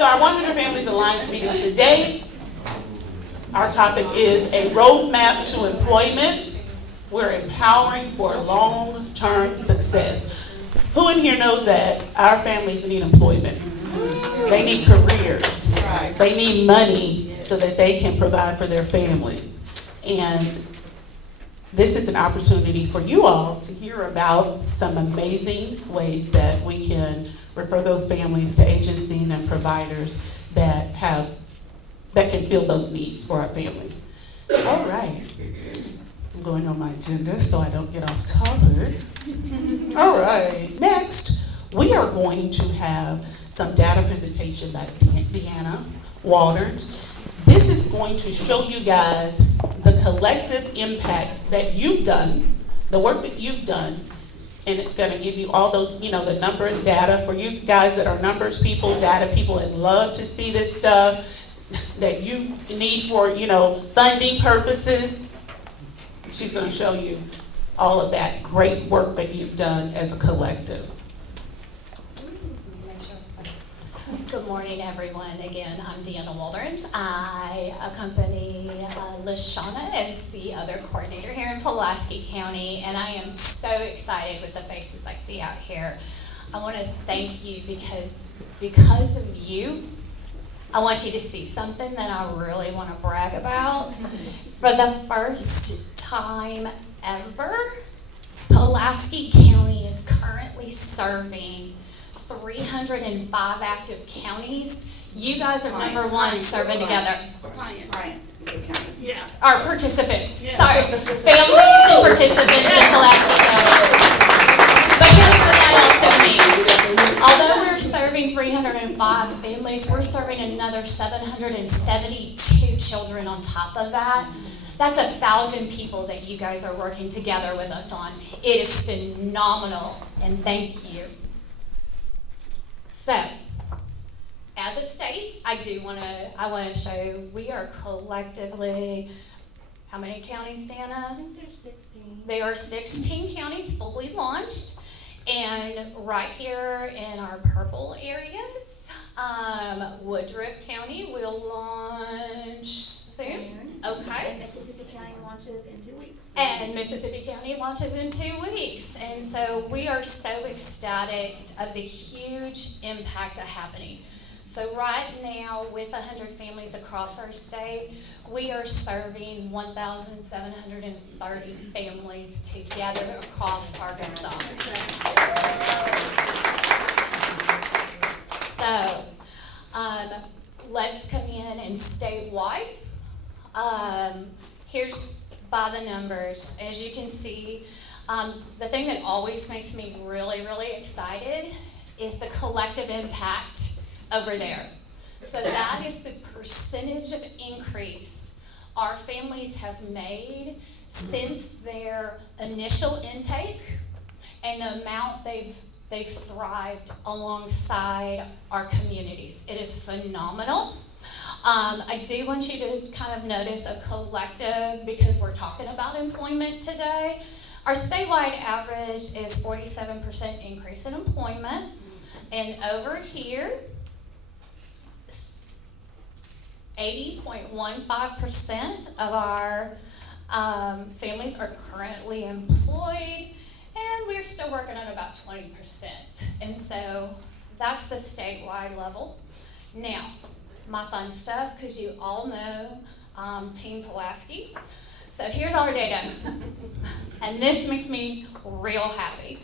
So our 100 Families Alliance meeting today, our topic is a roadmap to employment. We're empowering for long-term success. Who in here knows that our families need employment? They need careers. They need money so that they can provide for their families. And this is an opportunity for you all to hear about some amazing ways that we can refer those families to agencies and providers that can fill those needs for our families. All right. I'm going on my agenda so I don't get off topic. All right. Next, we are going to have some data presentation by Deanna Walters. This is going to show you guys the collective impact that you've done, the work that you've done, and it's going to give you all those, the numbers, data. For you guys that are numbers people, data people, and love to see this stuff that you need for, funding purposes. She's going to show you all of that great work that you've done as a collective. Good morning, everyone. Again, I'm Deanna Walters. I accompany LaShawna as the other coordinator here in Pulaski County, and I am so excited with the faces I see out here. I want to thank you because of you, I want you to see something that I really want to brag about. For the first time ever, Pulaski County is currently serving 305 active counties. You guys are number one serving together. Yeah. Our participants. Yeah. Sorry. Families and participants in Pulaski County. But here's what that also means. Although we're serving 305 families, we're serving another 772 children on top of that. That's 1,000 people that you guys are working together with us on. It is phenomenal, and thank you. So, as a state, I want to show we are collectively, how many counties, Dana? I think there's 16. There are 16 counties fully launched, and right here in our purple areas, Woodruff County will launch soon. Okay. And Mississippi County launches in 2 weeks. And Mississippi County launches in 2 weeks. And so we are so ecstatic of the huge impact happening. So right now, with 100 families across our state, we are serving 1,730 families together across Arkansas. So let's come in and statewide. Here's by the numbers. As you can see, the thing that always makes me really, really excited is the collective impact over there. So that is the percentage of increase our families have made since their initial intake and the amount they've thrived alongside our communities. It is phenomenal. I do want you to kind of notice a collective because we're talking about employment today. Our statewide average is 47% increase in employment. And over here, 80.15% of our families are currently employed, and we're still working on about 20%. And so that's the statewide level. Now, my fun stuff, because you all know Team Pulaski. So here's our data. And this makes me real happy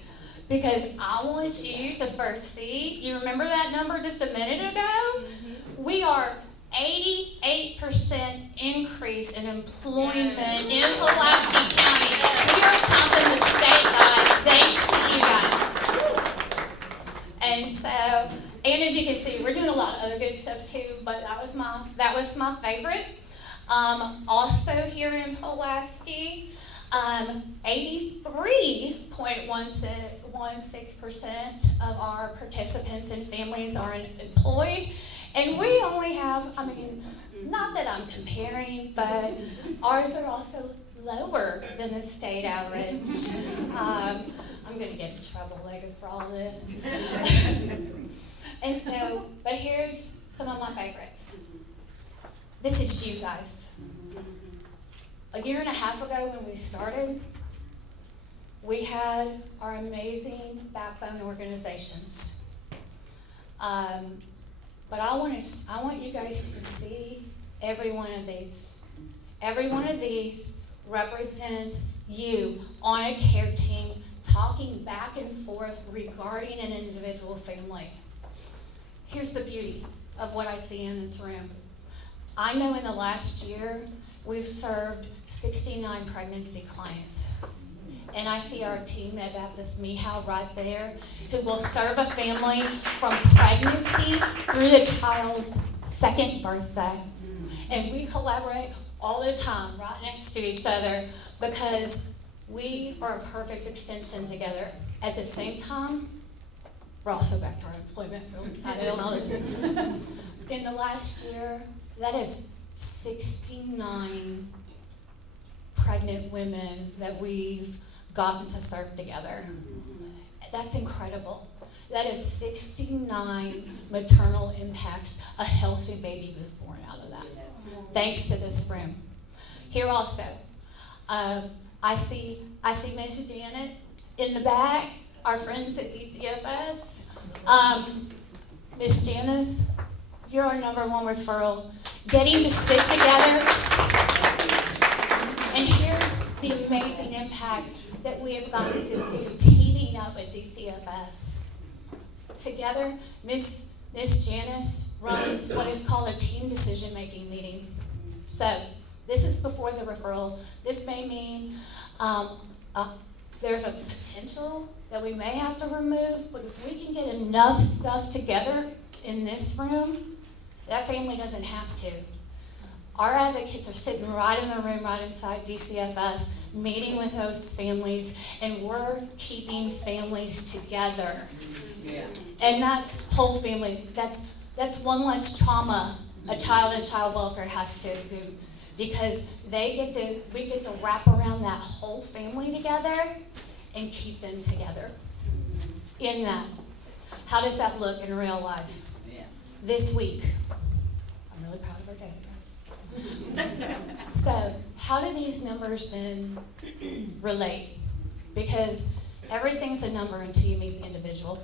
because I want you to first see, you remember that number just a minute ago? We are 88% increase in employment in Pulaski County. We are topping the state, guys, thanks to you guys. And so, and as you can see, we're doing a lot of other good stuff too, but that was my favorite. Also here in Pulaski, 83.16% of our participants and families are employed. And we only have, not that I'm comparing, but ours are also lower than the state average. I'm going to get in trouble later for all this. And so, but here's some of my favorites. This is you guys. A year and a half ago when we started, we had our amazing backbone organizations. But I want you guys to see every one of these. Every one of these represents you on a care team talking back and forth regarding an individual family. Here's the beauty of what I see in this room. I know in the last year, we've served 69 pregnancy clients. And I see our team at Baptist Mehow right there, who will serve a family from pregnancy through the child's second birthday. And we collaborate all the time right next to each other because we are a perfect extension together. At the same time, we're also back to our employment, really excited on all the things. In the last year, that is 69 pregnant women that we've gotten to serve together. That's incredible. That is 69 maternal impacts. A healthy baby was born out of that. Thanks to this room. Here also, I see Miss Janet in the back, our friends at DCFS. Miss Janice, you're our #1 referral. Getting to sit together, and here's the amazing impact that we have gotten to do teaming up at DCFS. Together, Miss Janice runs what is called a team decision-making meeting. So this is before the referral. This may mean there's a potential that we may have to remove, but if we can get enough stuff together in this room, that family doesn't have to. Our advocates are sitting right in the room, right inside DCFS, meeting with those families, and we're keeping families together. Yeah. And that's whole family. That's one less trauma a child in child welfare has to assume, because we get to wrap around that whole family together and keep them together. In that, how does that look in real life? Yeah. This week, I'm really proud of our data, guys. So, how do these numbers then relate? Because everything's a number until you meet the individual.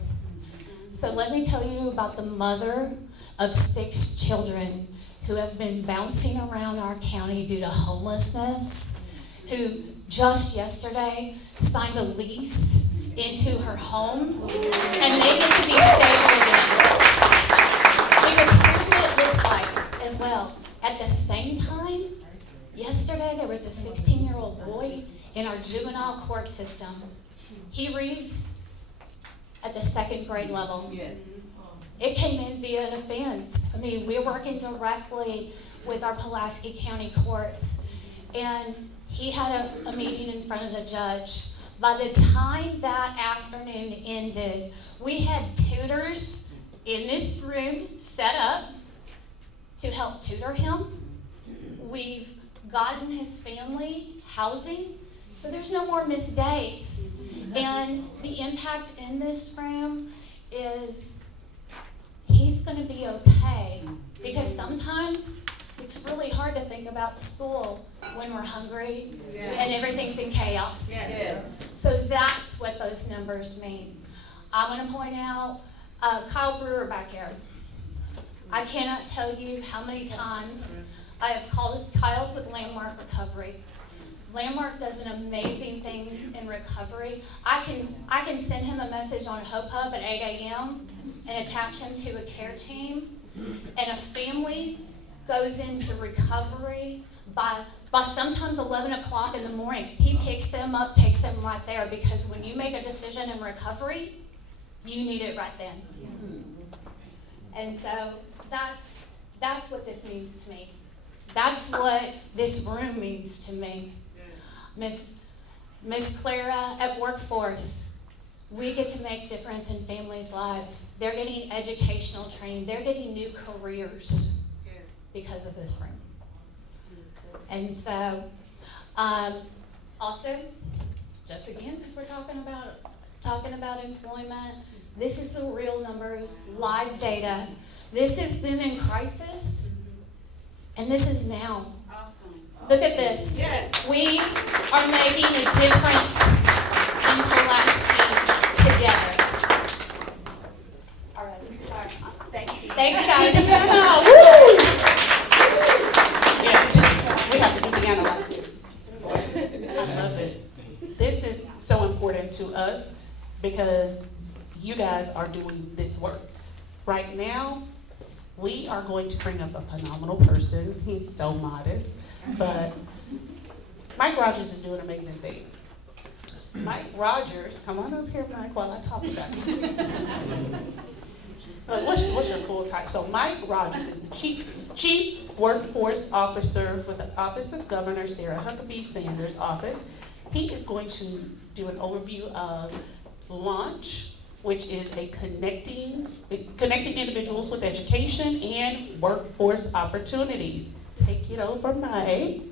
So let me tell you about the mother of 6 children who have been bouncing around our county due to homelessness, who just yesterday signed a lease into her home, and they get to be stayed with them. Because here's what it looks like as well. At the same time, yesterday there was a 16-year-old boy in our juvenile court system. He reads at the 2nd grade level. Yes. It came in via an offense. I mean, we're working directly with our Pulaski County courts, and he had a meeting in front of the judge. By the time that afternoon ended, we had tutors in this room set up to help tutor him. We've gotten his family housing, so there's no more missed days. And the impact in this room is he's going to be okay, because sometimes it's really hard to think about school when we're hungry and everything's in chaos. So that's what those numbers mean. I want to point out Kyle Brewer back here. I cannot tell you how many times I have called Kyle's with Landmark Recovery. Landmark does an amazing thing in recovery. I can send him a message on Hope Hub at 8 a.m. and attach him to a care team, and a family goes into recovery by sometimes 11 o'clock in the morning. He picks them up, takes them right there, because when you make a decision in recovery, you need it right then. And so that's what this means to me. That's what this room means to me. Miss Clara at Workforce, we get to make difference in families' lives. They're getting educational training. They're getting new careers because of this room. And so, also, just again, because we're talking about employment, this is the real numbers, live data. This is them in crisis, and this is now. Awesome. Look at this. Yes. We are making a difference in Pulaski together. All right, sorry. Thank you. Thanks, guys. Piano, woo! Yeah, we have to do piano like this. I love it. This is so important to us because you guys are doing this work. Right now, we are going to bring up a phenomenal person. He's so modest, but Mike Rogers is doing amazing things. Mike Rogers, come on up here, Mike, while I talk about you. What's your full title? So Mike Rogers is the Chief Workforce Officer with the Office of Governor Sarah Huckabee Sanders' office. He is going to do an overview of Launch, which is a connecting individuals with education and workforce opportunities. Take it over, Mike.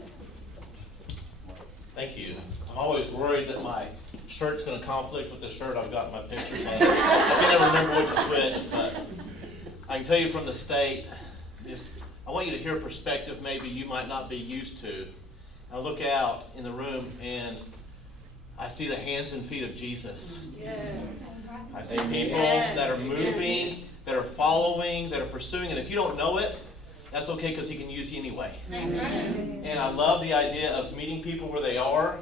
Thank you. I'm always worried that my shirt's going to conflict with the shirt I've got in my pictures on. I can never remember which is which, but I can tell you from the state, I want you to hear a perspective maybe you might not be used to. I look out in the room and I see the hands and feet of Jesus. Yes. I see people that are moving, that are following, that are pursuing, and if you don't know it, that's okay because he can use you anyway. And I love the idea of meeting people where they are,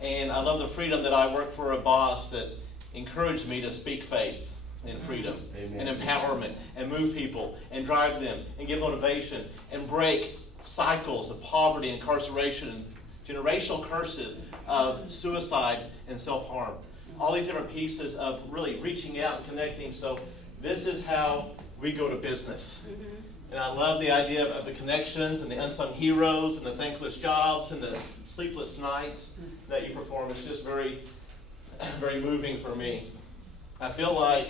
and I love the freedom that I work for a boss that encouraged me to speak faith and freedom and empowerment and move people and drive them and give motivation and break cycles of poverty, incarceration, and generational curses of suicide and self-harm. All these different pieces of really reaching out and connecting. So this is how we go to business. And I love the idea of the connections and the unsung heroes and the thankless jobs and the sleepless nights that you perform. It's just very, very moving for me. I feel like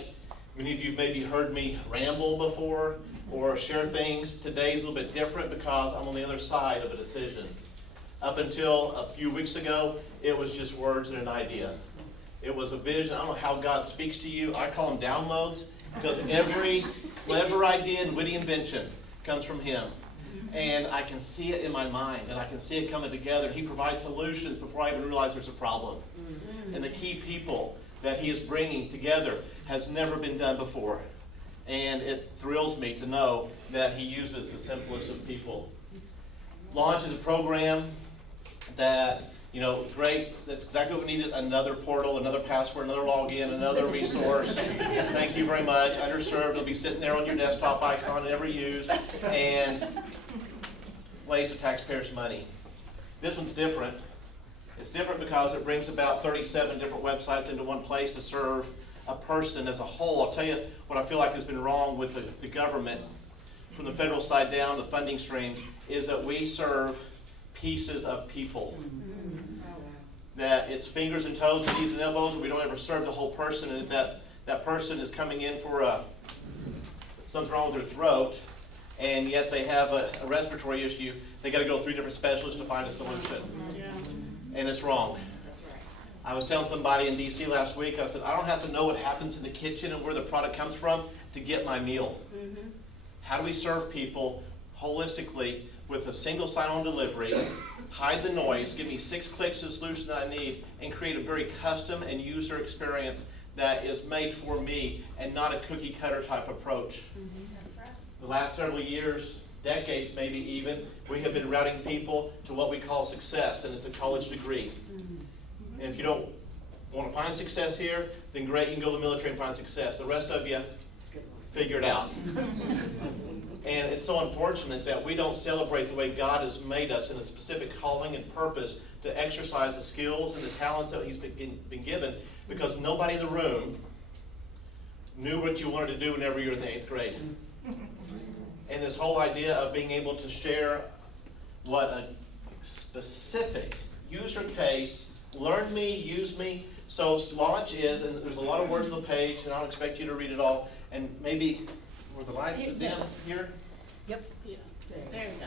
many of you maybe heard me ramble before or share things. Today's a little bit different because I'm on the other side of a decision. Up until a few weeks ago, it was just words and an idea. It was a vision. I don't know how God speaks to you. I call them downloads because every clever idea and witty invention comes from Him. And I can see it in my mind, and I can see it coming together. He provides solutions before I even realize there's a problem. And the key people that He is bringing together has never been done before. And it thrills me to know that He uses the simplest of people. Launch is a program that, great. That's exactly what we needed. Another portal, another password, another login, another resource. Thank you very much. Underserved. It'll be sitting there on your desktop icon, never used. And waste of taxpayers' money. This one's different. It's different because it brings about 37 different websites into one place to serve a person as a whole. I'll tell you what I feel like has been wrong with the government from the federal side down, the funding streams, is that we serve pieces of people. That it's fingers and toes and knees and elbows, and we don't ever serve the whole person. And if that person is coming in for something wrong with their throat, and yet they have a respiratory issue, they got to go to 3 different specialists to find a solution. And it's wrong. I was telling somebody in D.C. last week, I said, I don't have to know what happens in the kitchen and where the product comes from to get my meal. How do we serve people holistically with a single sign-on delivery, hide the noise, give me 6 clicks to the solution that I need, and create a very custom and user experience that is made for me and not a cookie-cutter type approach. That's right. The last several years, decades maybe even, we have been routing people to what we call success, and it's a college degree. And if you don't want to find success here, then great, you can go to the military and find success. The rest of you, figure it out. And it's so unfortunate that we don't celebrate the way God has made us in a specific calling and purpose to exercise the skills and the talents that He's been given, because nobody in the room knew what you wanted to do whenever you were in the 8th grade. And this whole idea of being able to share what a specific user case, learn me, use me. So launch is, and there's a lot of words on the page, and I don't expect you to read it all, and maybe were the lights to dim here? Yep. Yeah. There you go.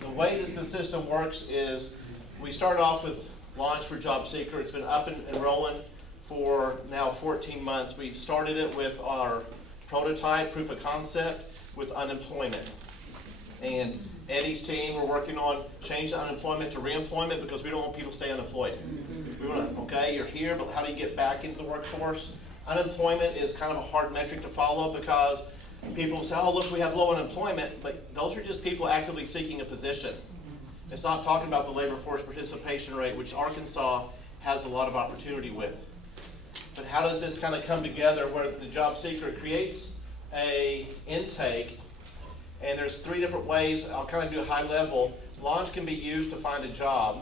The way that the system works is we started off with Launch for Job Seeker. It's been up and rolling for now 14 months. We started it with our prototype, proof of concept with unemployment. And Eddie's team, we're working on changing unemployment to reemployment because we don't want people to stay unemployed. We want to, okay, you're here, but how do you get back into the workforce? Unemployment is kind of a hard metric to follow because people say, oh, look, we have low unemployment, but those are just people actively seeking a position. It's not talking about the labor force participation rate, which Arkansas has a lot of opportunity with. But how does this kind of come together where the job seeker creates a intake, and there's 3 different ways. I'll kind of do a high level. Launch can be used to find a job.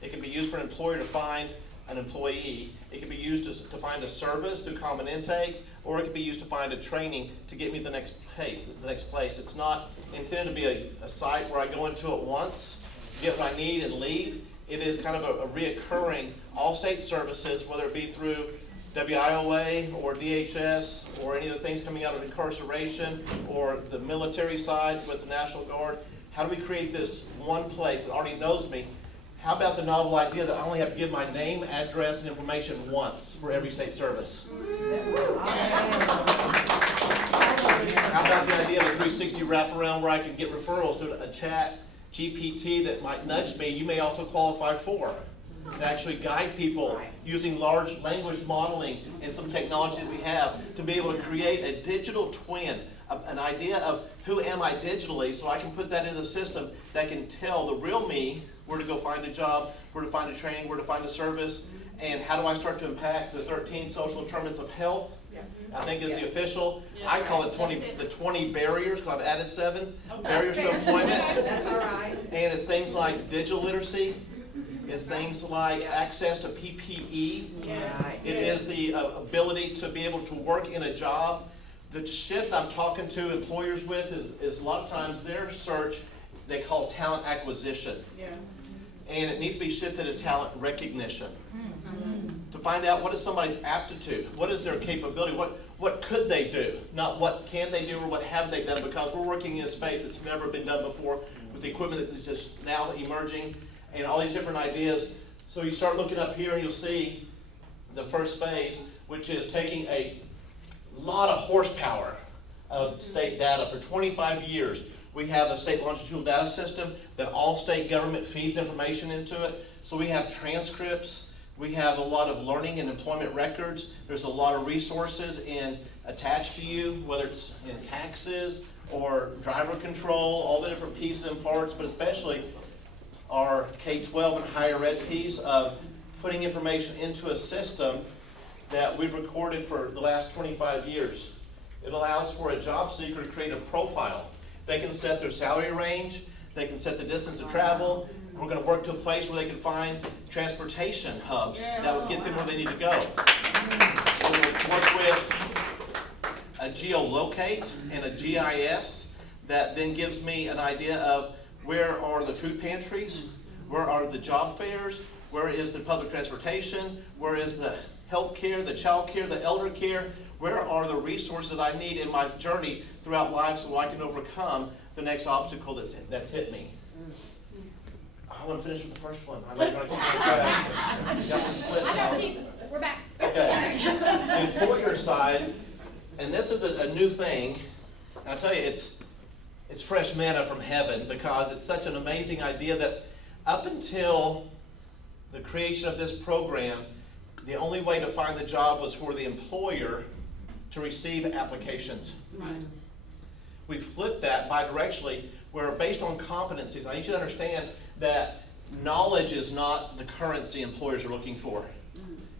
It can be used for an employer to find an employee. It can be used to find a service through common intake, or it can be used to find a training to get me the next place. It's not intended to be a site where I go into it once, get what I need, and leave. It is kind of a reoccurring all state services, whether it be through WIOA or DHS or any of the things coming out of incarceration or the military side with the National Guard. How do we create this one place that already knows me? How about the novel idea that I only have to give my name, address, and information once for every state service? How about the idea of a 360 wraparound where I can get referrals through a chat GPT that might nudge me, you may also qualify for? To actually guide people using large language modeling and some technology that we have to be able to create a digital twin, an idea of who am I digitally, so I can put that into the system that can tell the real me where to go find a job, where to find a training, where to find a service, and how do I start to impact the 13 social determinants of health. I think is the official. I call it the 20 barriers, because I've added 7 barriers to employment. That's all right. And it's things like digital literacy. It's things like access to PPE. It is the ability to be able to work in a job. The shift I'm talking to employers with is a lot of times their search they call talent acquisition. And it needs to be shifted to talent recognition. To find out what is somebody's aptitude, what is their capability, what could they do, not what can they do or what have they done, because we're working in a space that's never been done before with the equipment that is just now emerging and all these different ideas. So you start looking up here and you'll see the first phase, which is taking a lot of horsepower of state data. For 25 years, we have a state longitudinal data system that all state government feeds information into it. So we have transcripts, we have a lot of learning and employment records. There's a lot of resources attached to you, whether it's in taxes or driver control, all the different pieces and parts, but especially our K-12 and higher ed piece of putting information into a system that we've recorded for the last 25 years. It allows for a job seeker to create a profile. They can set their salary range, they can set the distance to travel. We're going to work to a place where they can find transportation hubs that will get them where they need to go. We'll work with a geolocate and a GIS that then gives me an idea of where are the food pantries, where are the job fairs, where is the public transportation, where is the health care, the child care, the elder care, where are the resources that I need in my journey throughout life so I can overcome the next obstacle that's hit me. I want to finish with the first one. I know you're going to keep going back. Got the split now. We're back. Okay. The employer side, and this is a new thing. And I'll tell you, it's fresh manna from heaven because it's such an amazing idea that up until the creation of this program, the only way to find the job was for the employer to receive applications. Right. We flipped that bidirectionally where based on competencies, I need you to understand that knowledge is not the currency employers are looking for.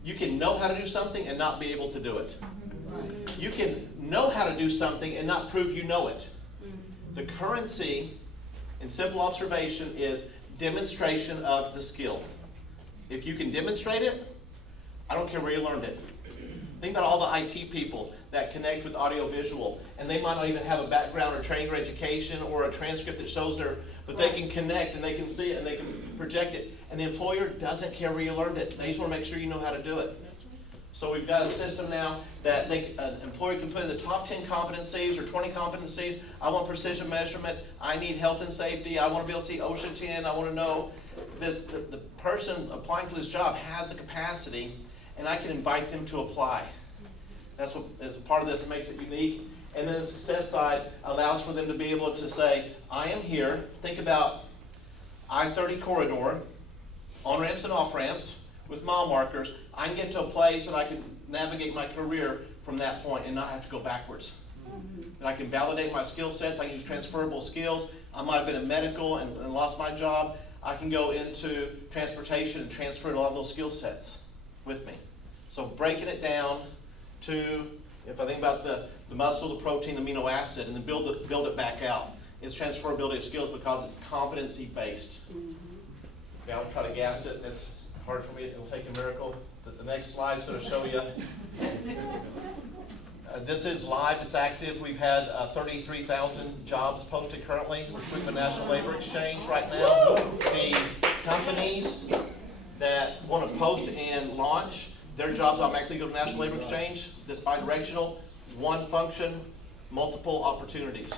You can know how to do something and not be able to do it. You can know how to do something and not prove you know it. The currency, in simple observation, is demonstration of the skill. If you can demonstrate it, I don't care where you learned it. Think about all the IT people that connect with audiovisual, and they might not even have a background or training or education or a transcript that shows but they can connect and they can see it and they can project it. And the employer doesn't care where you learned it. They just want to make sure you know how to do it. So we've got a system now that an employer can put in the top 10 competencies or 20 competencies. I want precision measurement. I need health and safety. I want to be able to see OSHA 10. I want to know this. The person applying for this job has the capacity, and I can invite them to apply. That's what, as a part of this, it makes it unique. And then the success side allows for them to be able to say, I am here. Think about I-30 corridor, on-ramps and off-ramps with mile markers. I can get to a place and I can navigate my career from that point and not have to go backwards. That I can validate my skill sets, I can use transferable skills. I might have been in medical and lost my job. I can go into transportation and transfer a lot of those skill sets with me. So breaking it down to, if I think about the muscle, the protein, the amino acid, and then build it back out. It's transferability of skills because it's competency based. Okay, I'll try to gas it. That's hard for me. It'll take a miracle. The next slide is going to show you. This is live. It's active. We've had 33,000 jobs posted currently. We're with the National Labor Exchange right now. The companies that want to post and launch their jobs automatically go to National Labor Exchange. This bi-directional, one function, multiple opportunities.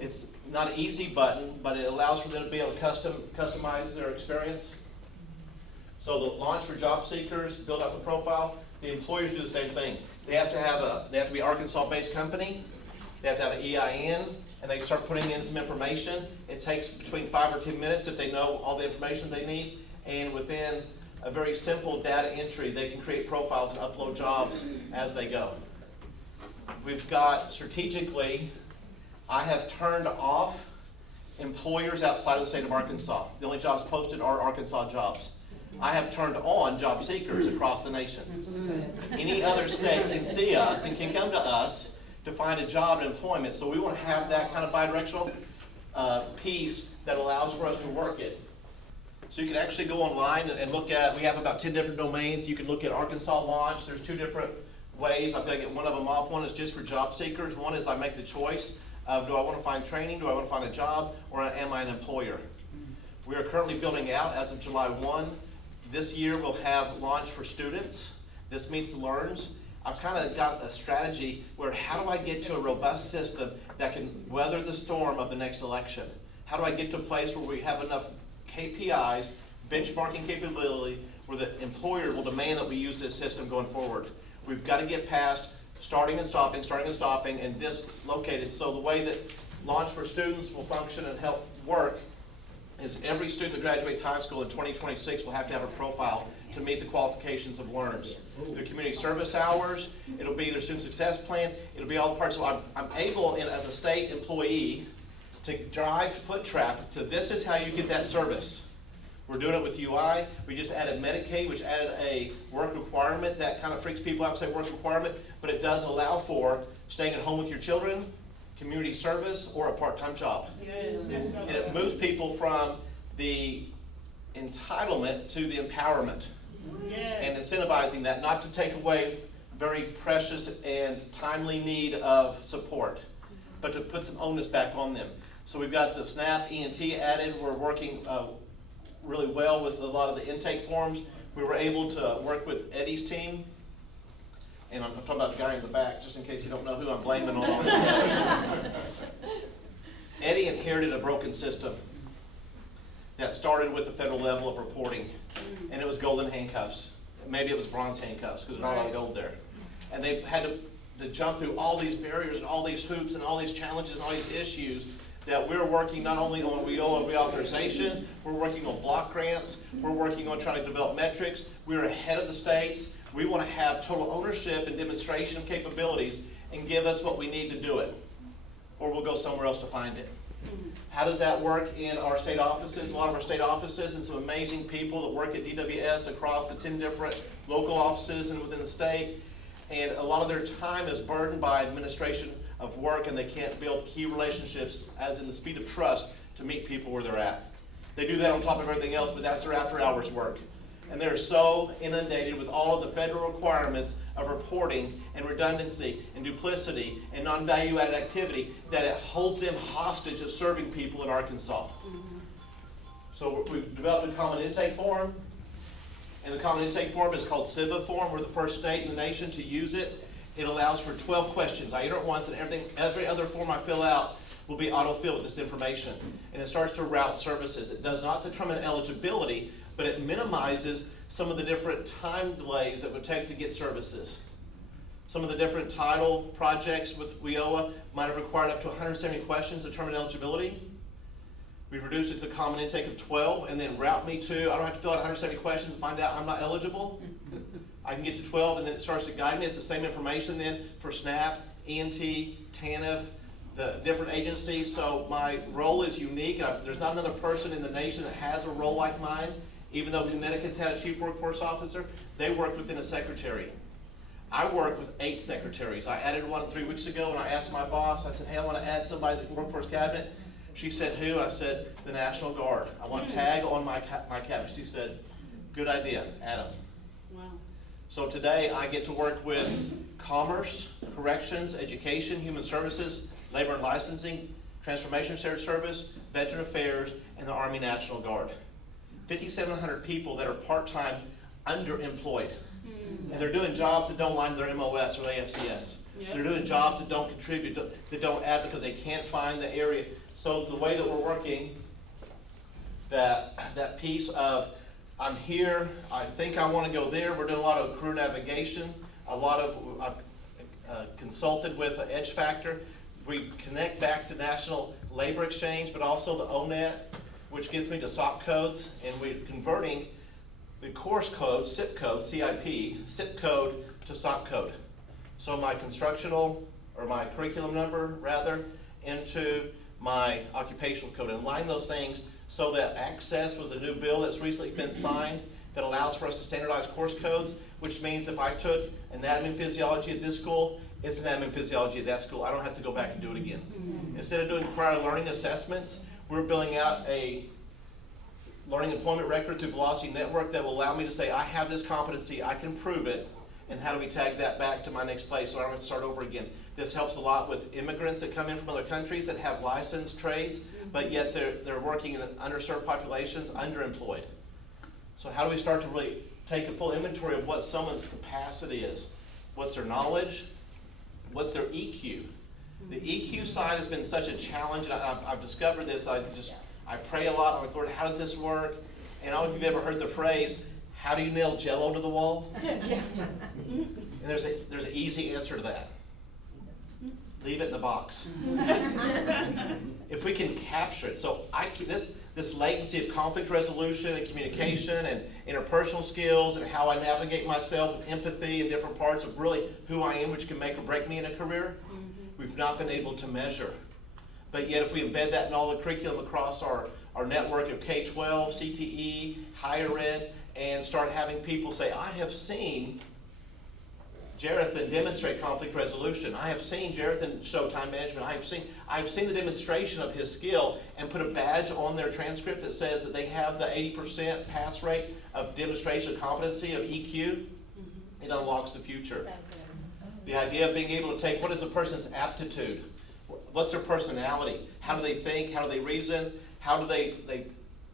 It's not an easy button, but it allows for them to be able to customize their experience. So the launch for job seekers, build out the profile. The employers do the same thing. They have to be an Arkansas-based company. They have to have an EIN, and they start putting in some information. It takes between 5 or 10 minutes if they know all the information they need, and within a very simple data entry, they can create profiles and upload jobs as they go. We've got strategically, I have turned off employers outside of the state of Arkansas. The only jobs posted are Arkansas jobs. I have turned on job seekers across the nation. Any other state can see us and can come to us to find a job and employment. So we want to have that kind of bi-directional piece that allows for us to work it. So you can actually go online and look at, we have about 10 different domains. You can look at Arkansas Launch. There's 2 different ways. I'm going to get one of them off. One is just for job seekers. One is I make the choice of, do I want to find training, do I want to find a job, or am I an employer? We are currently building out as of July 1. This year we'll have launch for students. This meets the learns. I've kind of got a strategy where how do I get to a robust system that can weather the storm of the next election? How do I get to a place where we have enough KPIs, benchmarking capability, where the employer will demand that we use this system going forward? We've got to get past starting and stopping, and dislocated. So the way that launch for students will function and help work is every student that graduates high school in 2026 will have to have a profile to meet the qualifications of learners. Their community service hours, it'll be their student success plan, it'll be all the parts. So I'm able, as a state employee, to drive foot traffic to this is how you get that service. We're doing it with UI. We just added Medicaid, which added a work requirement. That kind of freaks people out to say work requirement, but it does allow for staying at home with your children, community service, or a part-time job. And it moves people from the entitlement to the empowerment. And incentivizing that, not to take away very precious and timely need of support, but to put some onus back on them. So we've got the SNAP ENT added. We're working really well with a lot of the intake forms. We were able to work with Eddie's team. And I'm talking about the guy in the back, just in case you don't know who I'm blaming on all this. Eddie inherited a broken system that started with the federal level of reporting, and it was golden handcuffs. Maybe it was bronze handcuffs because there's not a lot of gold there. And they had to jump through all these barriers and all these hoops and all these challenges and all these issues that we're working not only on WIOA reauthorization, we're working on block grants, we're working on trying to develop metrics. We're ahead of the states. We want to have total ownership and demonstration of capabilities and give us what we need to do it, or we'll go somewhere else to find it. How does that work in our state offices? A lot of our state offices and some amazing people that work at DWS across the 10 different local offices and within the state. And a lot of their time is burdened by administration of work, and they can't build key relationships, as in the speed of trust, to meet people where they're at. They do that on top of everything else, but that's their after-hours work. And they're so inundated with all of the federal requirements of reporting and redundancy and duplicity and non-value-added activity that it holds them hostage of serving people in Arkansas. So we've developed a common intake form, and the common intake form is called CIVA form. We're the first state in the nation to use it. It allows for 12 questions. I enter it once, and every other form I fill out will be auto-filled with this information. And it starts to route services. It does not determine eligibility, but it minimizes some of the different time delays that would take to get services. Some of the different title projects with WIOA might have required up to 170 questions to determine eligibility. We've reduced it to a common intake of 12, and then route me to, I don't have to fill out 170 questions and find out I'm not eligible. I can get to 12, and then it starts to guide me. It's the same information then for SNAP, ENT, TANF, the different agencies. So my role is unique. There's not another person in the nation that has a role like mine. Even though Connecticut's had a chief workforce officer, they work within a secretary. I work with 8 secretaries. I added one 3 weeks ago, and I asked my boss, I said, hey, I want to add somebody to the workforce cabinet. She said, who? I said, the National Guard. I want to tag on my cabinet. She said, good idea, add them. Wow. So today I get to work with commerce, corrections, education, human services, labor and licensing, transformation shared service, veteran affairs, and the Army National Guard. 5,700 people that are part-time underemployed. And they're doing jobs that don't line their MOS or AFCS. Yep. They're doing jobs that don't contribute, that don't add because they can't find the area. So the way that we're working, that piece of, I'm here, I think I want to go there. We're doing a lot of career navigation, I've consulted with Edge Factor. We connect back to National Labor Exchange, but also the ONET, which gets me to SOC codes, and we're converting the course code, CIP code, CIP code to SOC code. So my constructional, or my curriculum number rather, into my occupational code, and align those things so that Access was a new bill that's recently been signed that allows for us to standardize course codes, which means if I took anatomy and physiology at this school, it's anatomy and physiology at that school. I don't have to go back and do it again. Instead of doing prior learning assessments, we're building out a learning employment record through Velocity Network that will allow me to say, I have this competency, I can prove it, and how do we tag that back to my next place so I don't have to start over again. This helps a lot with immigrants that come in from other countries that have licensed trades, but yet they're working in underserved populations, underemployed. So how do we start to really take a full inventory of what someone's capacity is? What's their knowledge? What's their EQ? The EQ side has been such a challenge, and I've discovered this. I pray a lot. I'm like, Lord, how does this work? And I don't know if you've ever heard the phrase, how do you nail Jell-O to the wall? And there's an easy answer to that. Leave it in the box. If we can capture it. So this latency of conflict resolution and communication and interpersonal skills and how I navigate myself with empathy in different parts of really who I am, which can make or break me in a career, we've not been able to measure. But yet if we embed that in all the curriculum across our network of K-12, CTE, higher ed, and start having people say, I have seen Jarethan demonstrate conflict resolution. I have seen Jarethan show time management. I've seen the demonstration of his skill, and put a badge on their transcript that says that they have the 80% pass rate of demonstration of competency of EQ. It unlocks the future. The idea of being able to take what is a person's aptitude, what's their personality, how do they think, how do they reason, how do they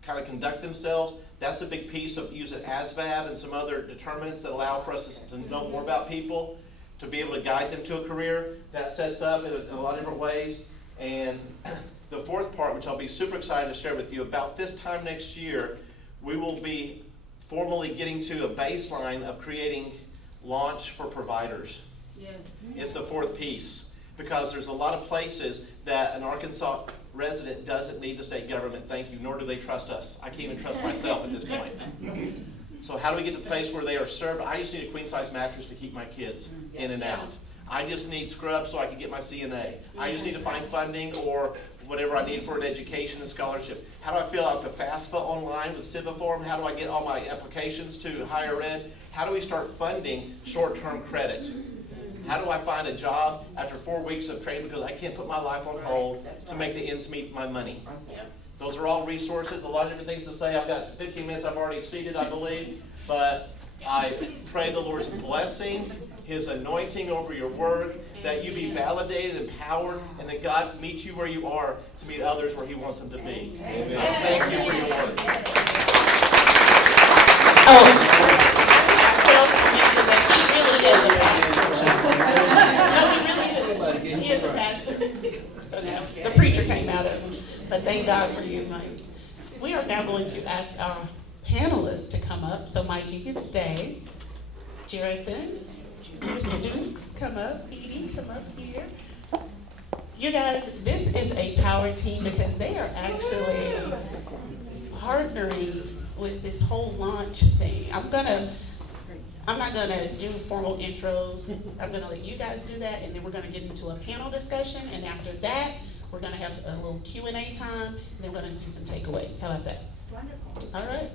kind of conduct themselves. That's a big piece of using ASVAB and some other determinants that allow for us to know more about people, to be able to guide them to a career. That sets up in a lot of different ways. And the fourth part, which I'll be super excited to share with you, about this time next year, we will be formally getting to a baseline of creating launch for providers. Yes. It's the fourth piece, because there's a lot of places that an Arkansas resident doesn't need the state government, thank you, nor do they trust us. I can't even trust myself at this point. So how do we get to the place where they are served? I just need a queen-size mattress to keep my kids in and out. I just need scrubs so I can get my CNA. I just need to find funding or whatever I need for an education and scholarship. How do I fill out the FAFSA online with Civiform? How do I get all my applications to higher ed? How do we start funding short-term credit? How do I find a job after 4 weeks of training because I can't put my life on hold to make the ends meet my money? Those are all resources, a lot of different things to say. I've got 15 minutes I've already exceeded, I believe. But I pray the Lord's blessing, His anointing over your work, that you be validated, empowered, and that God meets you where you are to meet others where He wants them to be. And I thank you for your work. I failed to mention that he really is a pastor too. No, he really is. He is a pastor. So now the preacher came out of him. But thank God for you, Mike. We are now going to ask our panelists to come up. So Mike, you can stay. Jarethan, Mr. Dukes, come up. Edie, come up here. You guys, this is a power team because they are actually partnering with this whole launch thing. I'm not gonna do formal intros. I'm gonna let you guys do that, and then we're gonna get into a panel discussion, and after that, we're gonna have a little Q&A time, and then we're gonna do some takeaways. How about that? Wonderful. All right.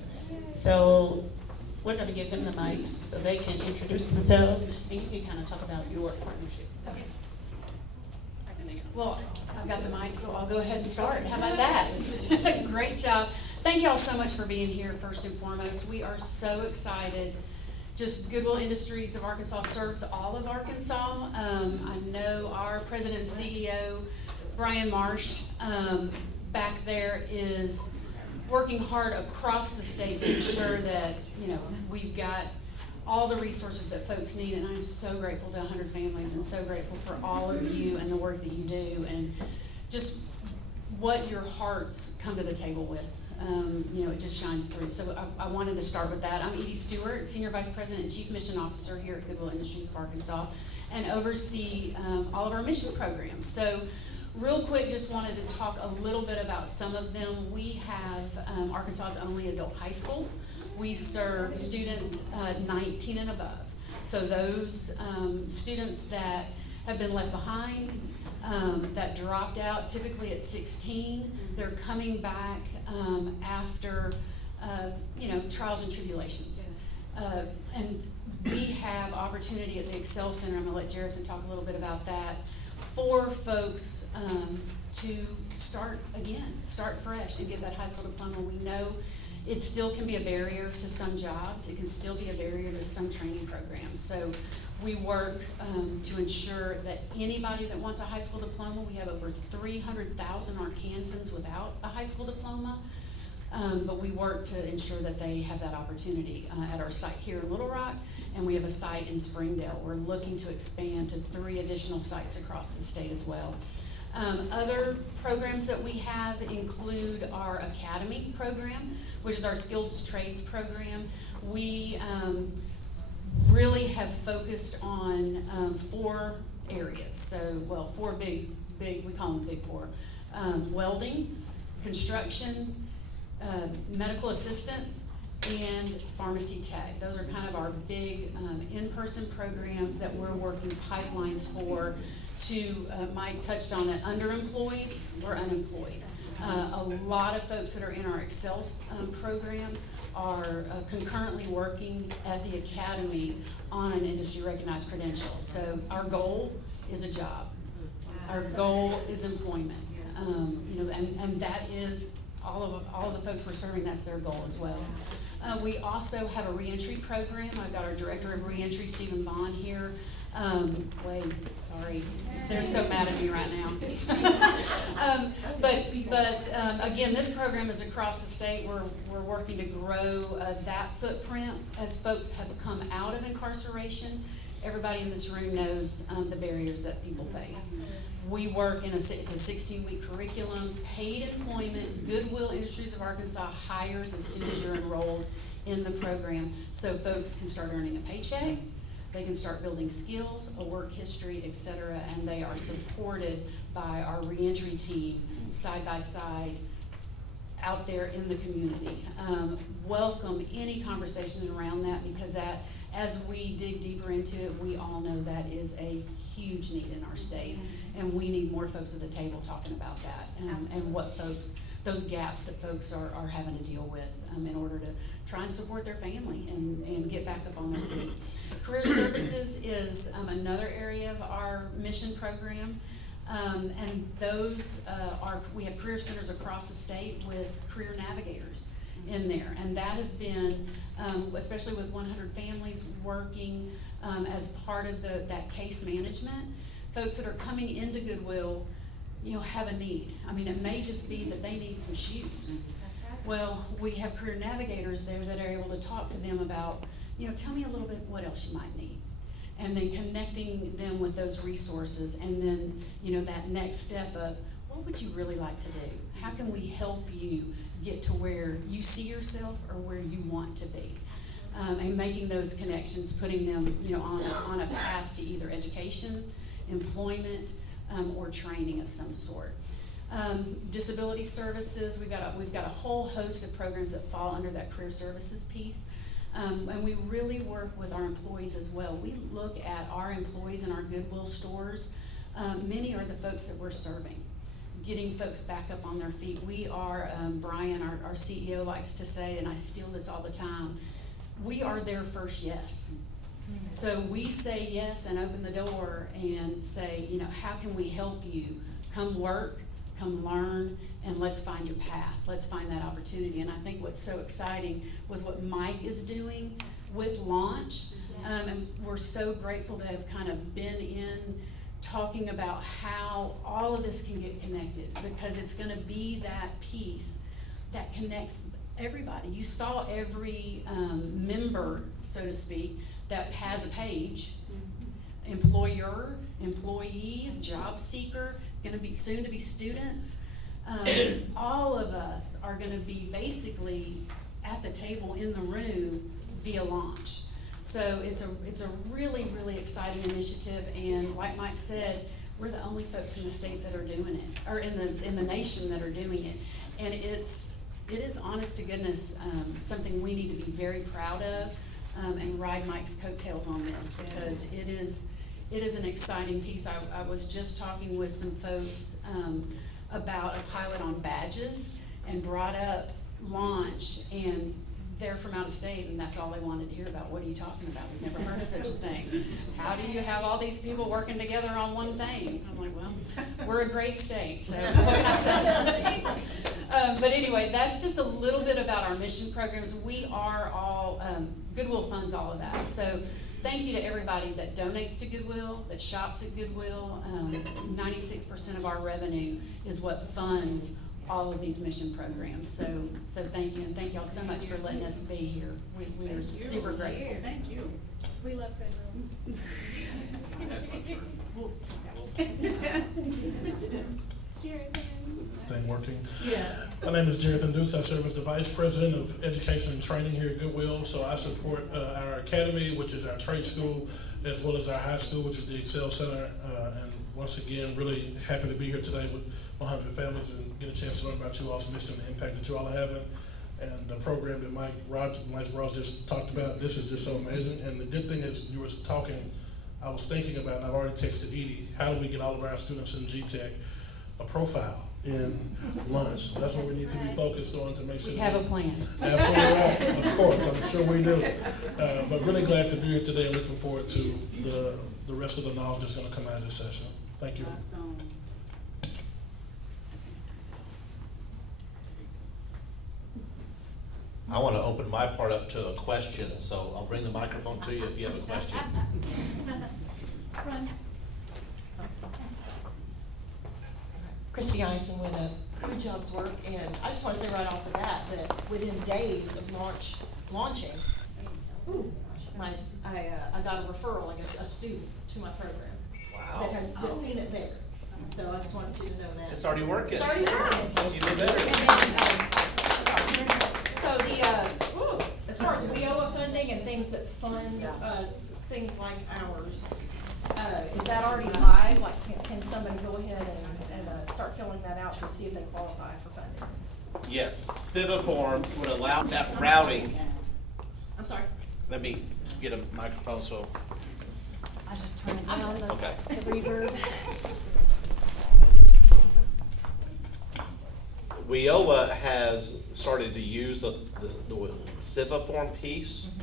So we're gonna give them the mics so they can introduce themselves, and you can kind of talk about your partnership. Okay. Well, I've got the mic, so I'll go ahead and start. How about that? Great job. Thank you all so much for being here, first and foremost. We are so excited. Just Goodwill Industries of Arkansas serves all of Arkansas. I know our president and CEO, Brian Marsh, back there is working hard across the state to ensure that, we've got all the resources that folks need, and I'm so grateful to 100 families and so grateful for all of you and the work that you do and just what your hearts come to the table with. It just shines through. So I wanted to start with that. I'm Edie Stewart, Senior Vice President and Chief Mission Officer here at Goodwill Industries of Arkansas, and oversee all of our mission programs. So real quick, just wanted to talk a little bit about some of them. We have Arkansas's only adult high school. We serve students 19 and above. So those students that have been left behind, that dropped out typically at 16, they're coming back after trials and tribulations. And we have opportunity at the Excel Center. I'm going to let Jared talk a little bit about that, for folks to start again, start fresh and get that high school diploma. We know it still can be a barrier to some jobs. It can still be a barrier to some training programs. So we work to ensure that anybody that wants a high school diploma, we have over 300,000 Arkansans without a high school diploma, but we work to ensure that they have that opportunity at our site here in Little Rock, and we have a site in Springdale. We're looking to expand to 3 additional sites across the state as well. Other programs that we have include our Academy program, which is our skilled trades program. We really have focused on 4 areas. So, 4 big, we call them big 4. Welding, construction, medical assistant, and pharmacy tech. Those are kind of our big in-person programs that we're working pipelines for to, Mike touched on it, underemployed or unemployed. A lot of folks that are in our Excel program are concurrently working at the Academy on an industry recognized credential. So our goal is a job. Our goal is employment. And that is all of the folks we're serving, that's their goal as well. We also have a reentry program. I've got our Director of Reentry, Stephen Vaughn, here. Sorry. They're so mad at me right now. But again, this program is across the state. We're working to grow that footprint as folks have come out of incarceration. Everybody in this room knows the barriers that people face. We work it's a 16-week curriculum, paid employment. Goodwill Industries of Arkansas hires as soon as you're enrolled in the program, so folks can start earning a paycheck. They can start building skills, a work history, etc., and they are supported by our reentry team side by side out there in the community. Welcome any conversation around that, because that, as we dig deeper into it, we all know that is a huge need in our state, and we need more folks at the table talking about that and what those gaps that folks are having to deal with in order to try and support their family and get back up on their feet. Career Services is another area of our mission program, and those we have career centers across the state with career navigators in there, and that has been, especially with 100 families working as part of that case management. Folks that are coming into Goodwill, have a need. I mean, it may just be that they need some shoes. Well, we have career navigators there that are able to talk to them about, tell me a little bit what else you might need. And then connecting them with those resources, and then, that next step of, what would you really like to do? How can we help you get to where you see yourself or where you want to be? and making those connections, putting them, on a path to either education, employment, or training of some sort. Disability services, we've got a whole host of programs that fall under that career services piece. And we really work with our employees as well. We look at our employees in our Goodwill stores. Many are the folks that we're serving, getting folks back up on their feet. We are, Brian, our CEO likes to say, and I steal this all the time, we are their first yes. So we say yes and open the door and say, how can we help you? Come work, come learn, and let's find your path. Let's find that opportunity. And I think what's so exciting with what Mike is doing with Launch, and we're so grateful to have kind of been in talking about how all of this can get connected, because it's going to be that piece that connects everybody. You saw every member, so to speak, that has a page, employer, employee, job seeker, going to be soon to be students. All of us are going to be basically at the table in the room via Launch. So it's a really, really exciting initiative, and like Mike said, we're the only folks in the state that are doing it, or in the nation that are doing it. And it is honest to goodness something we need to be very proud of, and ride Mike's coattails on this, because it is an exciting piece. I was just talking with some folks about a pilot on badges, and brought up Launch, and they're from out of state, and that's all they wanted to hear about. What are you talking about? We've never heard of such a thing. How do you have all these people working together on one thing? I'm like, well, we're a great state, so what can I say? But anyway, that's just a little bit about our mission programs. We are all, Goodwill funds all of that. So thank you to everybody that donates to Goodwill, that shops at Goodwill. 96% of our revenue is what funds all of these mission programs. So thank you, and thank y'all so much for letting us be here. We are super grateful. Thank you. We love Goodwill. Mr. Dukes. Jared. Thing working. Yeah. My name is Jared Dukes. I serve as the Vice President of Education and Training here at Goodwill. So I support our academy, which is our trade school, as well as our high school, which is the Excel Center. And once again, really happy to be here today with 100 families and get a chance to learn about you all's mission and the impact that you all are having. And the program that Mike Ross just talked about, this is just so amazing. And the good thing is, you were talking, I was thinking about, and I've already texted Edie, how do we get all of our students in GTech a profile in Lunch? That's what we need to be focused on to make sure. We have a plan. Absolutely right, of course, I'm sure we do. But really glad to be here today, and looking forward to the rest of the knowledge that's going to come out of this session. Thank you. I want to open my part up to a question, so I'll bring the microphone to you if you have a question. Run. Christy Eisen with Food Jobs Work, and I just want to say right off the bat that within days of launching, I got a referral, I guess, a student to my program that has just seen it there. So I just wanted you to know that. It's already working. It's already working. You did better. And then, so as far as WIOA funding and things that fund things like ours, is that already live? Like, can somebody go ahead and start filling that out to see if they qualify for funding? Yes, Civa form would allow that routing. I'm sorry. Let me get a microphone so. I just turned it down the Okay. reverb. WIOA has started to use the Civa form piece,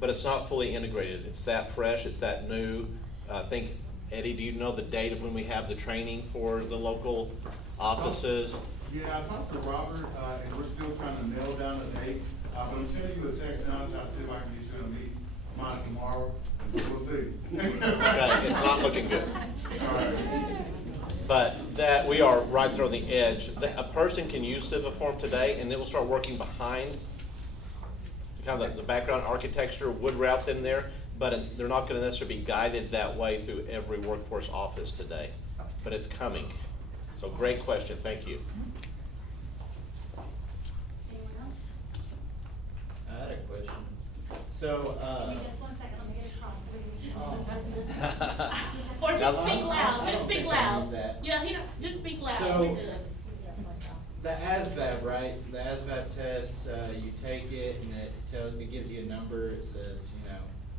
but it's not fully integrated. It's that fresh, it's that new. I think, Eddie, do you know the date of when we have the training for the local offices? Yeah, I talked to Robert, and we're still trying to nail down a date. But I'm sending you a text now, so I'll see if I can get you to meet mine tomorrow, and so we'll see. Okay, it's not looking good. All right. But that, we are right there on the edge. A person can use Civa form today, and it will start working behind kind of the background architecture would route them there, but they're not gonna necessarily be guided that way through every workforce office today. But it's coming. So great question, thank you. Anyone else? I had a question. So, Give me just 1 second, let me get across so we can. Or Now, just speak loud, just speak loud. That. Yeah, just speak loud, So- we're good. The ASVAB, right? The ASVAB test, you take it and it gives you a number. It says,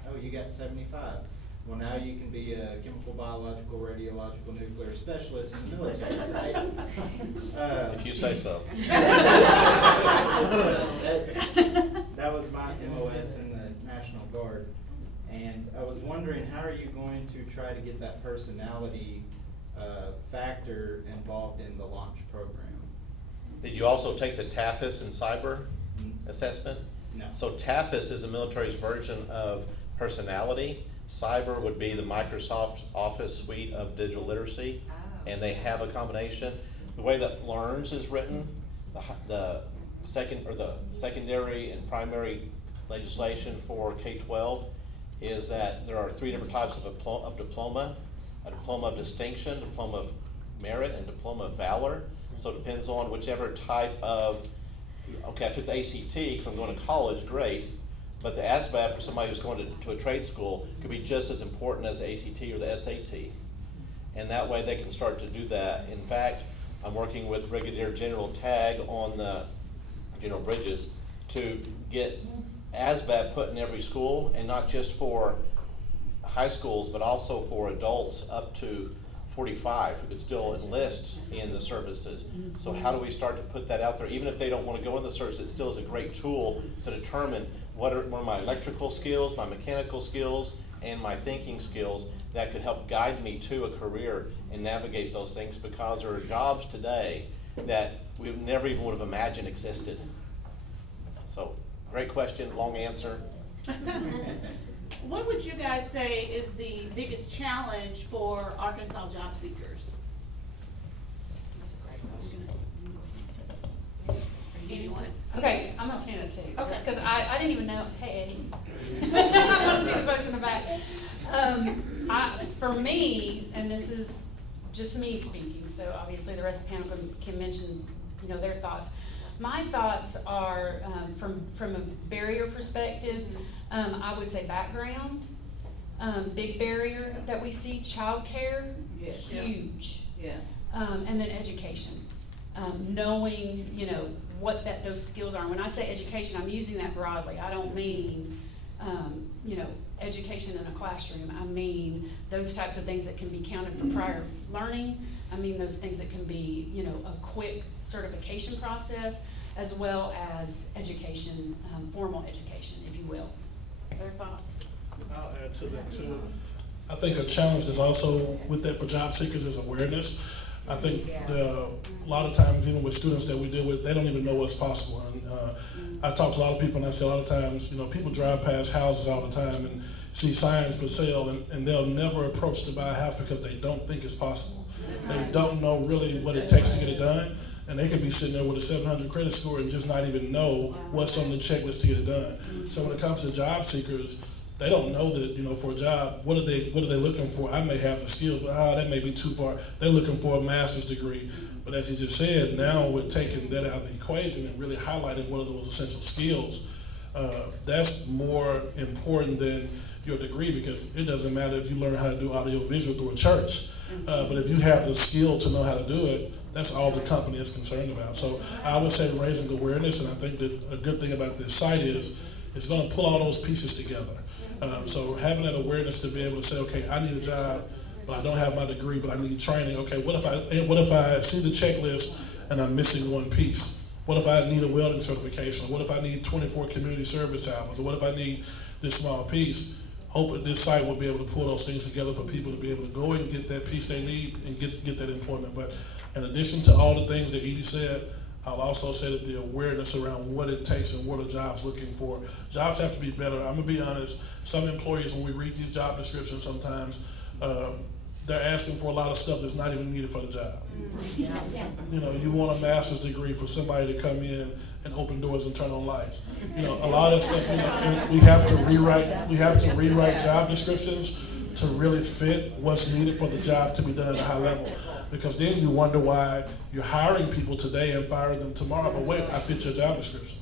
oh, you got 75. Well, now you can be a chemical, biological, radiological, nuclear specialist in the military, right? If you say so. That was my MOS in the National Guard. And I was wondering, how are you going to try to get that personality factor involved in the launch program? Did you also take the TAPAS and cyber assessment? No. So TAPAS is the military's version of personality. Cyber would be the Microsoft Office suite of digital literacy, and they have a combination. The way that LEARNS is written, the secondary and primary legislation for K-12 is that there are 3 different types of diploma: a diploma of distinction, diploma of merit, and diploma of valor. So it depends on whichever type of, okay, I took the ACT because I'm going to college, great, but the ASVAB for somebody who's going to a trade school could be just as important as the ACT or the SAT. And that way they can start to do that. In fact, I'm working with Brigadier General Tagg on the General Bridges to get ASVAB put in every school, and not just for high schools, but also for adults up to 45 who could still enlist in the services. So how do we start to put that out there? Even if they don't want to go in the service, it still is a great tool to determine what are my electrical skills, my mechanical skills, and my thinking skills that could help guide me to a career and navigate those things, because there are jobs today that we never even would have imagined existed. So, great question, long answer. What would you guys say is the biggest challenge for Arkansas job seekers? Anyone? Okay, I'm gonna stand up too, just Okay. because I didn't even know, hey Eddie. I want to see the folks in the back. For me, and this is just me speaking, so obviously the rest of the panel can mention, their thoughts. My thoughts are, from a barrier perspective, I would say background, big barrier that we see, childcare, huge. Yeah. And then education, knowing, what those skills are. When I say education, I'm using that broadly. I don't mean, education in a classroom. I mean those types of things that can be counted for prior learning. I mean those things that can be, a quick certification process, as well as education, formal education, if you will. Other thoughts? I'll add to that too. I think a challenge is also with that for job seekers is awareness. I think a lot of times, even with students that we deal with, they don't even know what's possible. And I talk to a lot of people, and I say a lot of times, people drive past houses all the time and see signs for sale, and they'll never approach to buy a house because they don't think it's possible. They don't know really what it takes to get it done, and they could be sitting there with a 700 credit score and just not even know what's on the checklist to get it done. So when it comes to job seekers, they don't know that, for a job, what are they looking for? I may have the skills, but that may be too far. They're looking for a master's degree. But as you just said, now we're taking that out of the equation and really highlighting what are those essential skills. That's more important than your degree, because it doesn't matter if you learn how to do audiovisual through a church. But if you have the skill to know how to do it, that's all the company is concerned about. So I would say raising awareness, and I think that a good thing about this site is it's going to pull all those pieces together. So having that awareness to be able to say, okay, I need a job, but I don't have my degree, but I need training. Okay, what if I see the checklist and I'm missing one piece? What if I need a welding certification? What if I need 24 community service hours? Or what if I need this small piece? Hopefully this site will be able to pull those things together for people to be able to go and get that piece they need and get that employment. But in addition to all the things that Edie said, I'll also say that the awareness around what it takes and what a job's looking for. Jobs have to be better. I'm gonna be honest, some employees, when we read these job descriptions sometimes, they're asking for a lot of stuff that's not even needed for the job. You want a master's degree for somebody to come in and open doors and turn on lights. A lot of that stuff, and we have to rewrite job descriptions to really fit what's needed for the job to be done at a high level. Because then you wonder why you're hiring people today and firing them tomorrow, but wait, I fit your job description.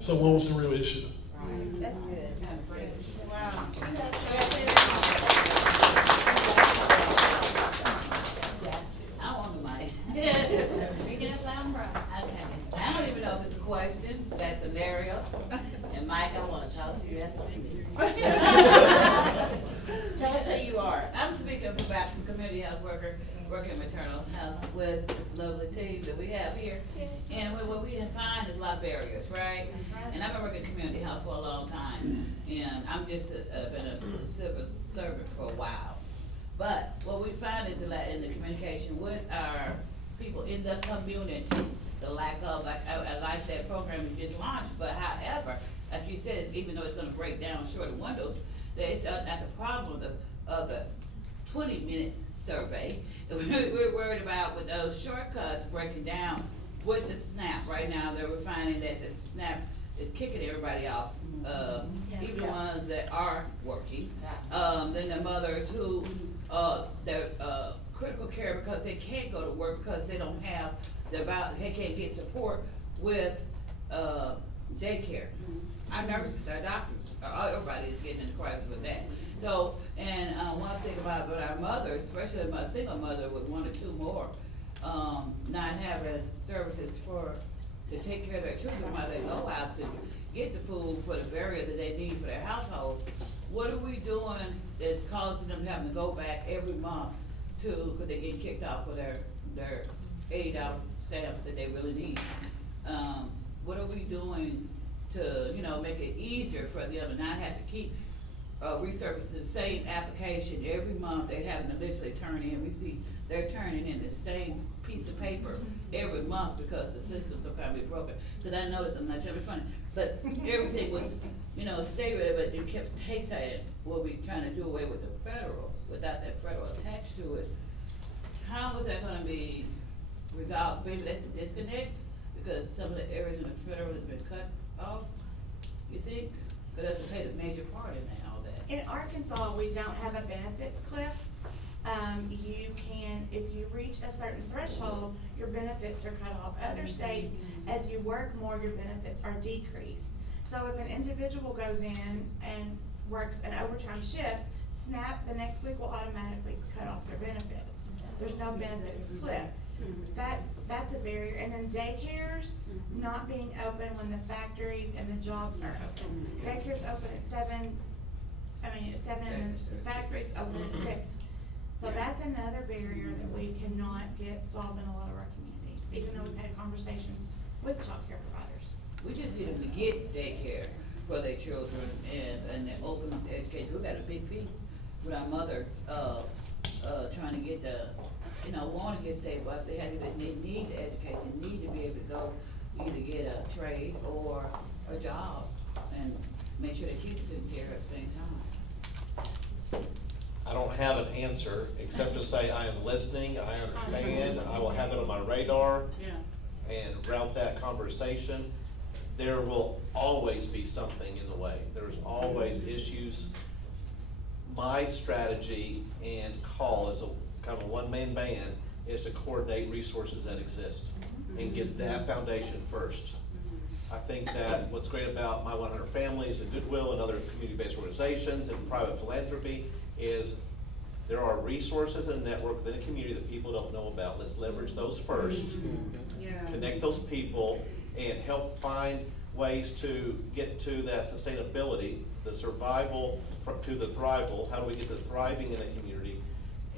So what was the real issue? in maternal health with this lovely team that we have here. And what we find is a lot of barriers, right? And I've been working in community health for a long time, and I'm just been a civil servant for a while. But what we find is that in the communication with our people in the community, the lack of, like, I like that program you just launched, but however, like you said, even though it's gonna break down shorter windows, it's not the problem of the 20 minutes survey. So we're worried about with those shortcuts breaking down with the SNAP. Right now, we're finding that the SNAP is kicking everybody off, even the ones that are working. Then the mothers who, they're, critical care because they can't go to work because they don't have they can't get support with, daycare. Our nurses, our doctors, everybody is getting in crisis with that. So, and, one thing about our mothers, especially a single mother with one or two more, not having services to take care of their children while they go out to get the food for the burial that they need for their household. What are we doing that's causing them having to go back every month cause they get kicked off for their $80 stamps that they really need? What are we doing to, make it easier for them to not have to keep, resurfacing the same application every month? They're having to literally turn in, we see they're turning in the same piece of paper every month because the system's so kind of broken. Cause I noticed, I'm not trying to be funny, but everything was, stay with it, but it kept saying, well, we trying to do away with the federal, without that federal attached to it. How is that gonna be resolved? Maybe that's the disconnect, because some of the areas in the federal has been cut off, you think? But that's played a major part in that, all that. In Arkansas, we don't have a benefits cliff. You can, if you reach a certain threshold, your benefits are cut off. Other states, as you work more, your benefits are decreased. So if an individual goes in and works an overtime shift, SNAP the next week will automatically cut off their benefits. There's no benefits cliff. That's a barrier. And then daycares not being open when the factories and the jobs are open. Daycare's open at 7 and the factories open at 6. So that's another barrier that we cannot get solved in a lot of our communities, even though we've had conversations with childcare providers. We just need them to get daycare for their children and open up the education. We got a big piece with our mothers, trying to get want to get stable. If they need the education, need to be able to go either get a trade or a job and make sure their kids are taken care of at the same time. I don't have an answer, except to say I am listening, I understand, I will have it on my radar and route that conversation. There will always be something in the way. There's always issues. My strategy and call as a kind of a one-man band is to coordinate resources that exist and get that foundation first. I think that what's great about My 100 Families and Goodwill and other community-based organizations and private philanthropy is there are resources and network within a community that people don't know about. Let's leverage those first, connect those people, and help find ways to get to that sustainability, the survival to the thrival. How do we get to thriving in the community?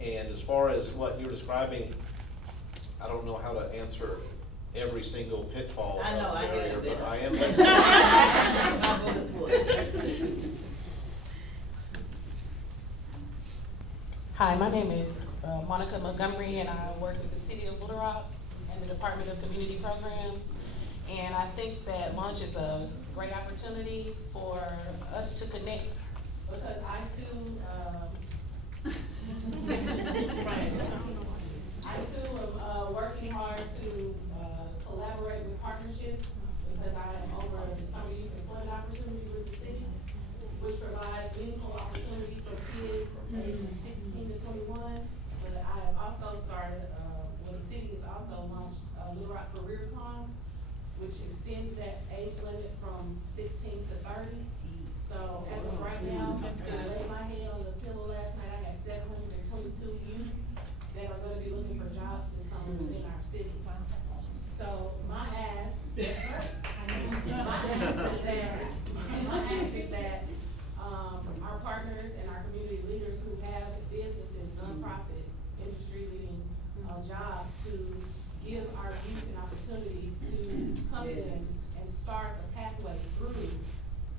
And as far as what you're describing, I don't know how to answer every single pitfall I know, of I the barrier, get it. but I am listening. Hi, my name is Monica Montgomery, and I work with the City of Little Rock and the Department of Community Programs. And I think that lunch is a great opportunity for us to connect, because I too am working hard to collaborate with partnerships, because I am over the summer youth employment opportunity with the city, which provides meaningful opportunity for kids ages 16 to 21. But I have also started, the city has also launched Little Rock Career Con, which extends that age limit from 16 to 30. So as of right now, I laid my head on the pillow last night, I got 722 youth that are gonna be looking for jobs this summer within our city. So my ask is that our partners and our community leaders who have businesses, nonprofits, industry leading start the pathway through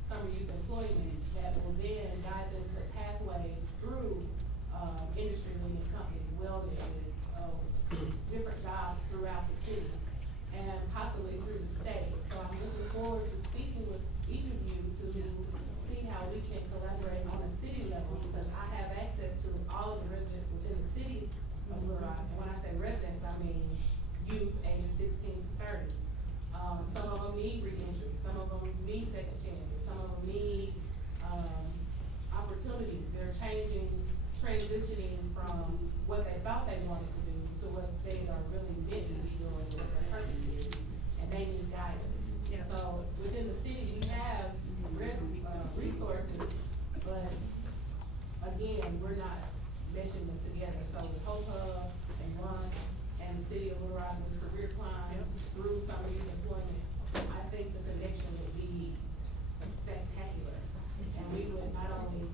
summer youth employment that will then dive into pathways through, industry leading companies, wellnesses, different jobs throughout the city, and possibly through the state. So I'm looking forward to speaking with each of you to see how we can collaborate on a city level, because I have access to all of the residents within the city of Little Rock. And when I say residents, I mean youth ages 16 to 30. Some of them need reentry, some of them need second chances, some of them need, opportunities. They're transitioning from what they thought they wanted to do to what they are really meant to be doing, what their purpose is, and they need guidance. Yeah. So within the city, we have resources, but again, we're not meshing them together. So with Hope Hub and Run and the city of Little Rock with Career Climb through summer youth employment, I think the connection would be spectacular. And we would not only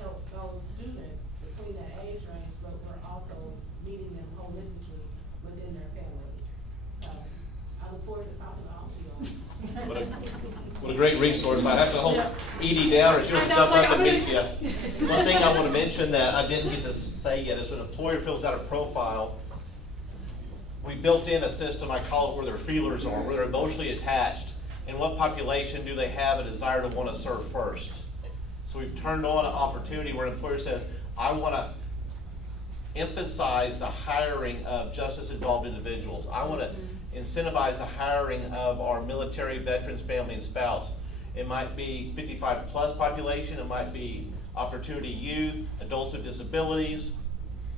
help those students between that age range, but we're also meeting them holistically within their families. So I look forward to talking to all of you all. What a great resource. I have to hold Edie down or she'll jump up and meet you. One thing I want to mention that I didn't get to say yet is when an employer fills out a profile, we built in a system, I call it where their feelers are, where they're emotionally attached, and what population do they have a desire to want to serve first. So we've turned on an opportunity where an employer says, I want to emphasize the hiring of justice involved individuals. I want to incentivize the hiring of our military veterans, family, and spouse. It might be 55 plus population, it might be opportunity youth, adults with disabilities.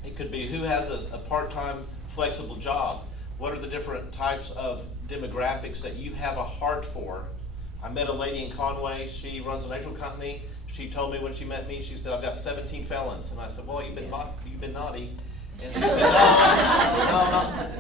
It could be who has a part-time flexible job. What are the different types of demographics that you have a heart for? I met a lady in Conway, she runs an electrical company. She told me when she met me, she said, I've got 17 felons. And I said, well, you've been naughty. And she said, no,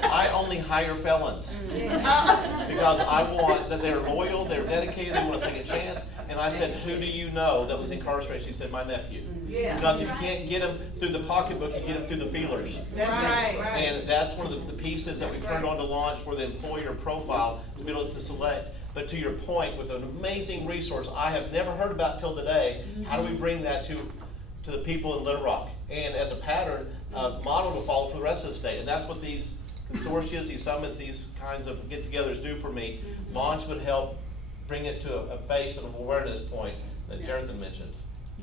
I only hire felons. Because I want that they're loyal, they're dedicated, they want a second chance. And I said, who do you know that was incarcerated? She said, my nephew. Because if you can't get them through the pocketbook, you get them through the feelers. That's right. And that's one of the pieces that we turned on to launch for the employer profile to be able to select. But to your point, with an amazing resource I have never heard about till today, how do we bring that to the people in Little Rock? And as a pattern, model to follow for the rest of the state. And that's what these consortia, these summits, these kinds of get-togethers do for me. Launch would help bring it to a face and an awareness point that Jonathan mentioned.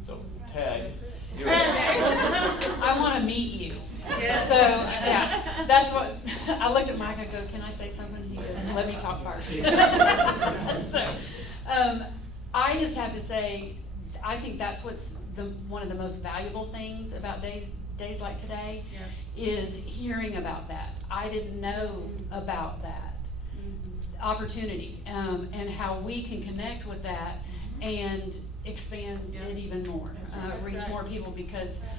So, Tag, you're right. I want to meet you. So, yeah, that's what, I looked at Mike, I go, can I say something? He goes, let me talk first. So, I just have to say, I think that's what's one of the most valuable things about days like today, is hearing about that. I didn't know about that opportunity, and how we can connect with that and expand it even more, reach more people, because,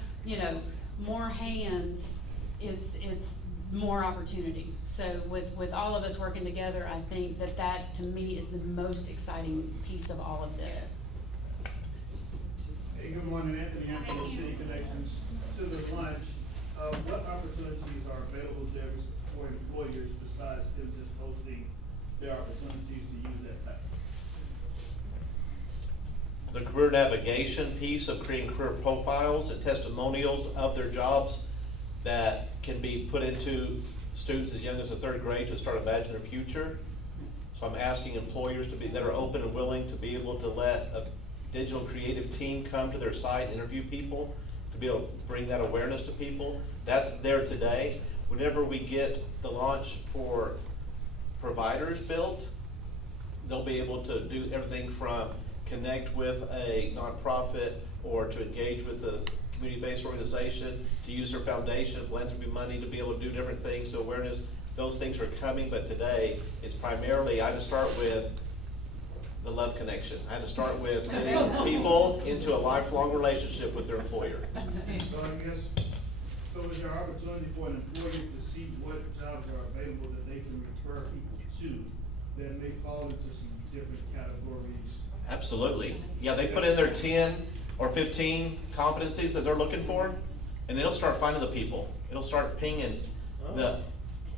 more hands, it's more opportunity. So with all of us working together, I think that to me is the most exciting piece of all of this. Hey, good morning, Anthony Hampton with City Connections. To the lunch, what opportunities are available there for employers besides them just hosting their opportunities to use that package? The career navigation piece of creating career profiles and testimonials of their jobs that can be put into students as young as the third grade to start imagining their future. So I'm asking employers that are open and willing to be able to let a digital creative team come to their site, interview people, to be able to bring that awareness to people. That's there today. Whenever we get the launch for providers built, they'll be able to do everything from connect with a nonprofit or to engage with a community-based organization, to use their foundation, philanthropy money to be able to do different things, so awareness. Those things are coming, but today it's primarily, I had to start with the love connection. I had to start with getting people into a lifelong relationship with their employer. So I guess, so is there opportunity for an employer to see what jobs are available that they can refer people to that may fall into some different categories? Absolutely. Yeah, they put in their 10 or 15 competencies that they're looking for, and it'll start finding the people. It'll start pinging the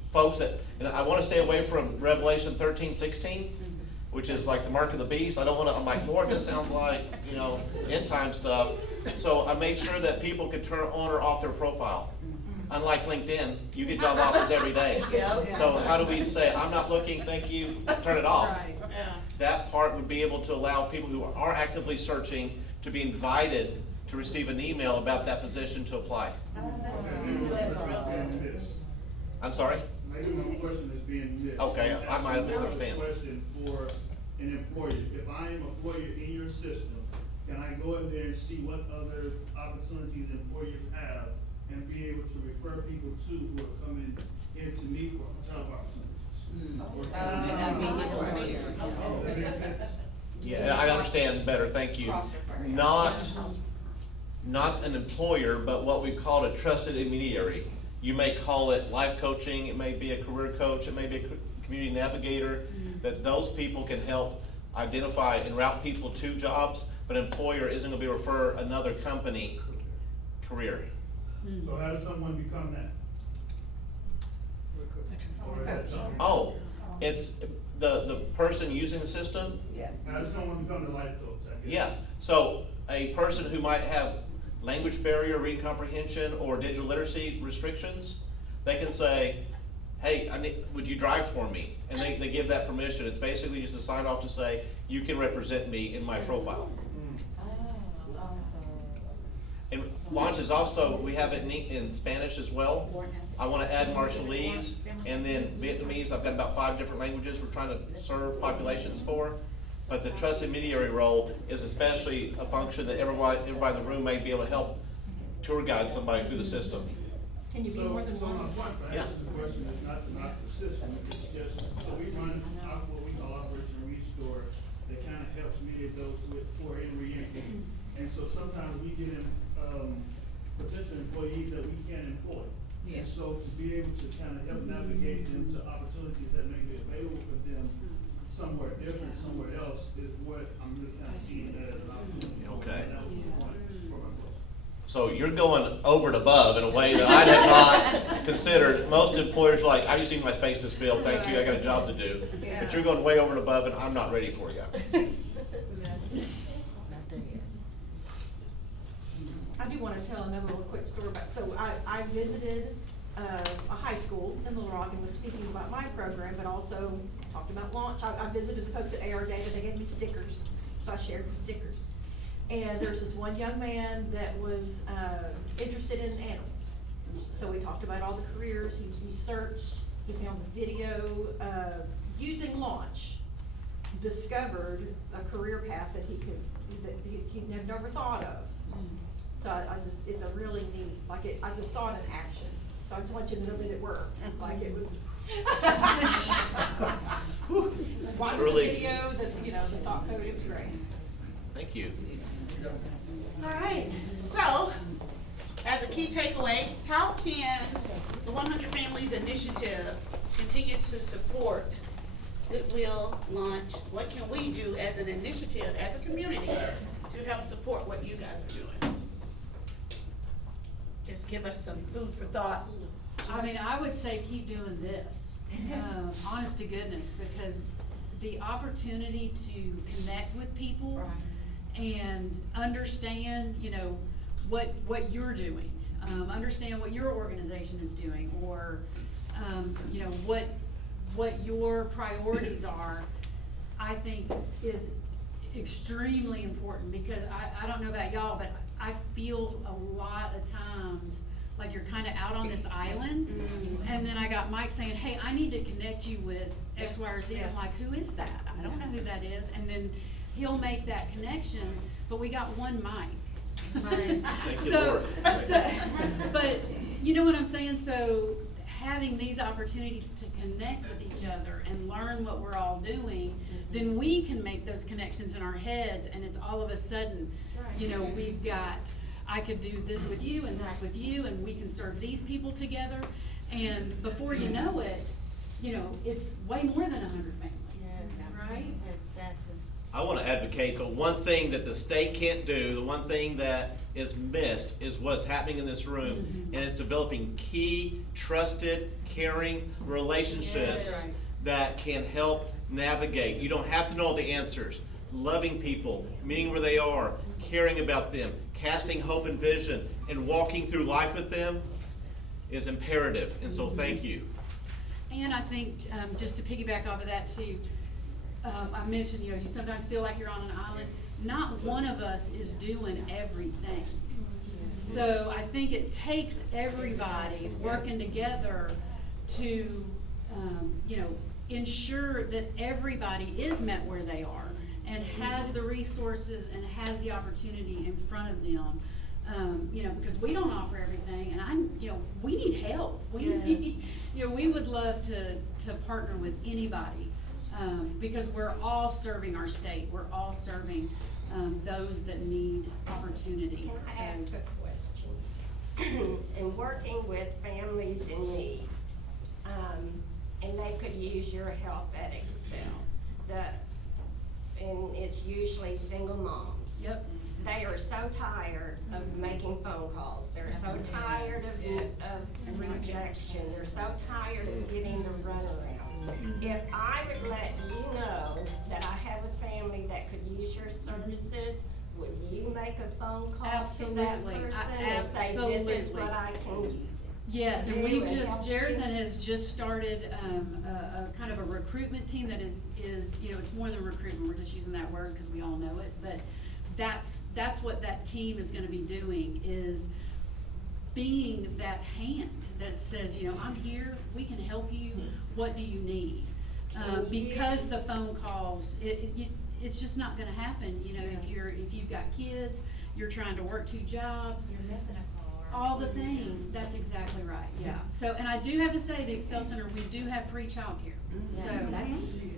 folks that, and I want to stay away from Revelation 13:16, which is like the mark of the beast. I don't wanna, I'm like, Lord, this sounds like, end time stuff. So I made sure that people could turn on or off their profile. Unlike LinkedIn, you get job offers every day. So how do we say, I'm not looking, thank you, turn it off? Right. That part would be able to allow people who are actively searching to be invited to receive an email about that position to apply. Maybe being missed. I'm sorry? Maybe my question is being missed. Okay, I might have That's a misunderstand. question for an employer. If I am an employer in your system, can I go in there and see what other opportunities employers have and be able to refer people to who are coming into me for job opportunities? That makes sense? Yeah, I understand better, thank you. Not an employer, but what we call a trusted intermediary. You may call it life coaching, it may be a career coach, it may be a community navigator, that those people can help identify and route people to jobs, but an employer isn't gonna be refer another company career. So how does someone become that? Or that job? Oh, it's the person using the system? How does someone become the life coach? I guess? Yeah, so a person who might have language barrier, reading comprehension, or digital literacy restrictions, they can say, hey, would you drive for me? And they give that permission. It's basically just a sign off to say, you can represent me in my profile. And Launch is also, we have it in Spanish as well. I wanna add Marshallese and then Vietnamese. I've got about 5 different languages we're trying to serve populations for. But the trusted intermediary role is especially a function that everybody in the room may be able to help tour guide somebody through the system. Can you be more than So my one? point for Yeah. asking the question is not to knock the system, it's just, so we run what we call Operation Restore, that kind of helps many of those who are in reentry. And so sometimes we get in, potential employees that we can't employ. And so to be able to kind of help navigate them to opportunities that may be available for them somewhere different, somewhere else, is what I'm really kind of seeing as an opportunity. Okay. And that was the point for my question. So you're going over and above in a way that I had not considered. Most employers are like, I just need my space to fill, thank you, I got a job to do. But you're going way over and above and I'm not ready for you. I do wanna tell another little quick story about, so I visited, a high school in Little Rock and was speaking about my program, but also talked about launch. I visited the folks at AR Data, they gave me stickers, so I shared the stickers. And there's this one young man that was, interested in animals. So we talked about all the careers, he searched, he found the video, using Launch, discovered a career path that he'd never thought of. So I just, it's a really neat, I just saw it in action, so I just want you to know that it worked, like it was. Just watch the Really? video, the sock code, it was great. Thank you. All right, so, as a key takeaway, how can the 100 Families Initiative continue to support Goodwill Launch? What can we do as an initiative, as a community, to help support what you guys are doing? Just give us some food for thought. I mean, I would say keep doing this, honest to goodness, because the opportunity to connect with people and understand, what you're doing, understand what your organization is doing, or, what your priorities are, I think is extremely important, because I don't know about y'all, but I feel a lot of times like you're kinda out on this island, and then I got Mike saying, hey, I need to connect you with X, Y, or Z. I'm like, who is that? I don't know who that is, and then he'll make that connection, but we got one Mike. Thank you, So, Lord. but you know what I'm saying, so having these opportunities to connect with each other and learn what we're all doing, then we can make those connections in our heads, and it's all of a sudden, we've got, I could do this with you and this with you, and we can serve these people together, and before you know it, it's way more than 100 families, right? Exactly. I wanna advocate the one thing that the state can't do, the one thing that is missed is what's happening in this room, and it's developing key, trusted, caring relationships that can help navigate. You don't have to know all the answers. Loving people, meeting where they are, caring about them, casting hope and vision, and walking through life with them is imperative. And so thank you. And I think, just to piggyback off of that too, I mentioned, you sometimes feel like you're on an island. Not one of us is doing everything. So I think it takes everybody working together to, ensure that everybody is met where they are and has the resources and has the opportunity in front of them. Because we don't offer everything, and we need help. We need, we would love to partner with anybody, because we're all serving our state. We're all serving those that need opportunity. Can I ask a question? In working with families in need, and they could use your help at Excel, and it's usually single moms. Yep. They are so tired of making phone calls. They're so tired of rejection. They're so tired of getting the runaround. If I would let you know that I have a family that could use your services, would you make a phone call to that Absolutely. person and say, this is what I can use? Yes, and Jared has just started a kind of a recruitment team that is it's more than recruitment. We're just using that word because we all know it, but that's what that team is going to be doing, is being that hand that says, I'm here, we can help you, what do you need? Because the phone calls, it's just not going to happen. If you've got kids, you're trying to work 2 jobs. You're missing a call. All the things, that's exactly right, yeah. So, and I do have to say, the Excel Center, we do have free childcare. So,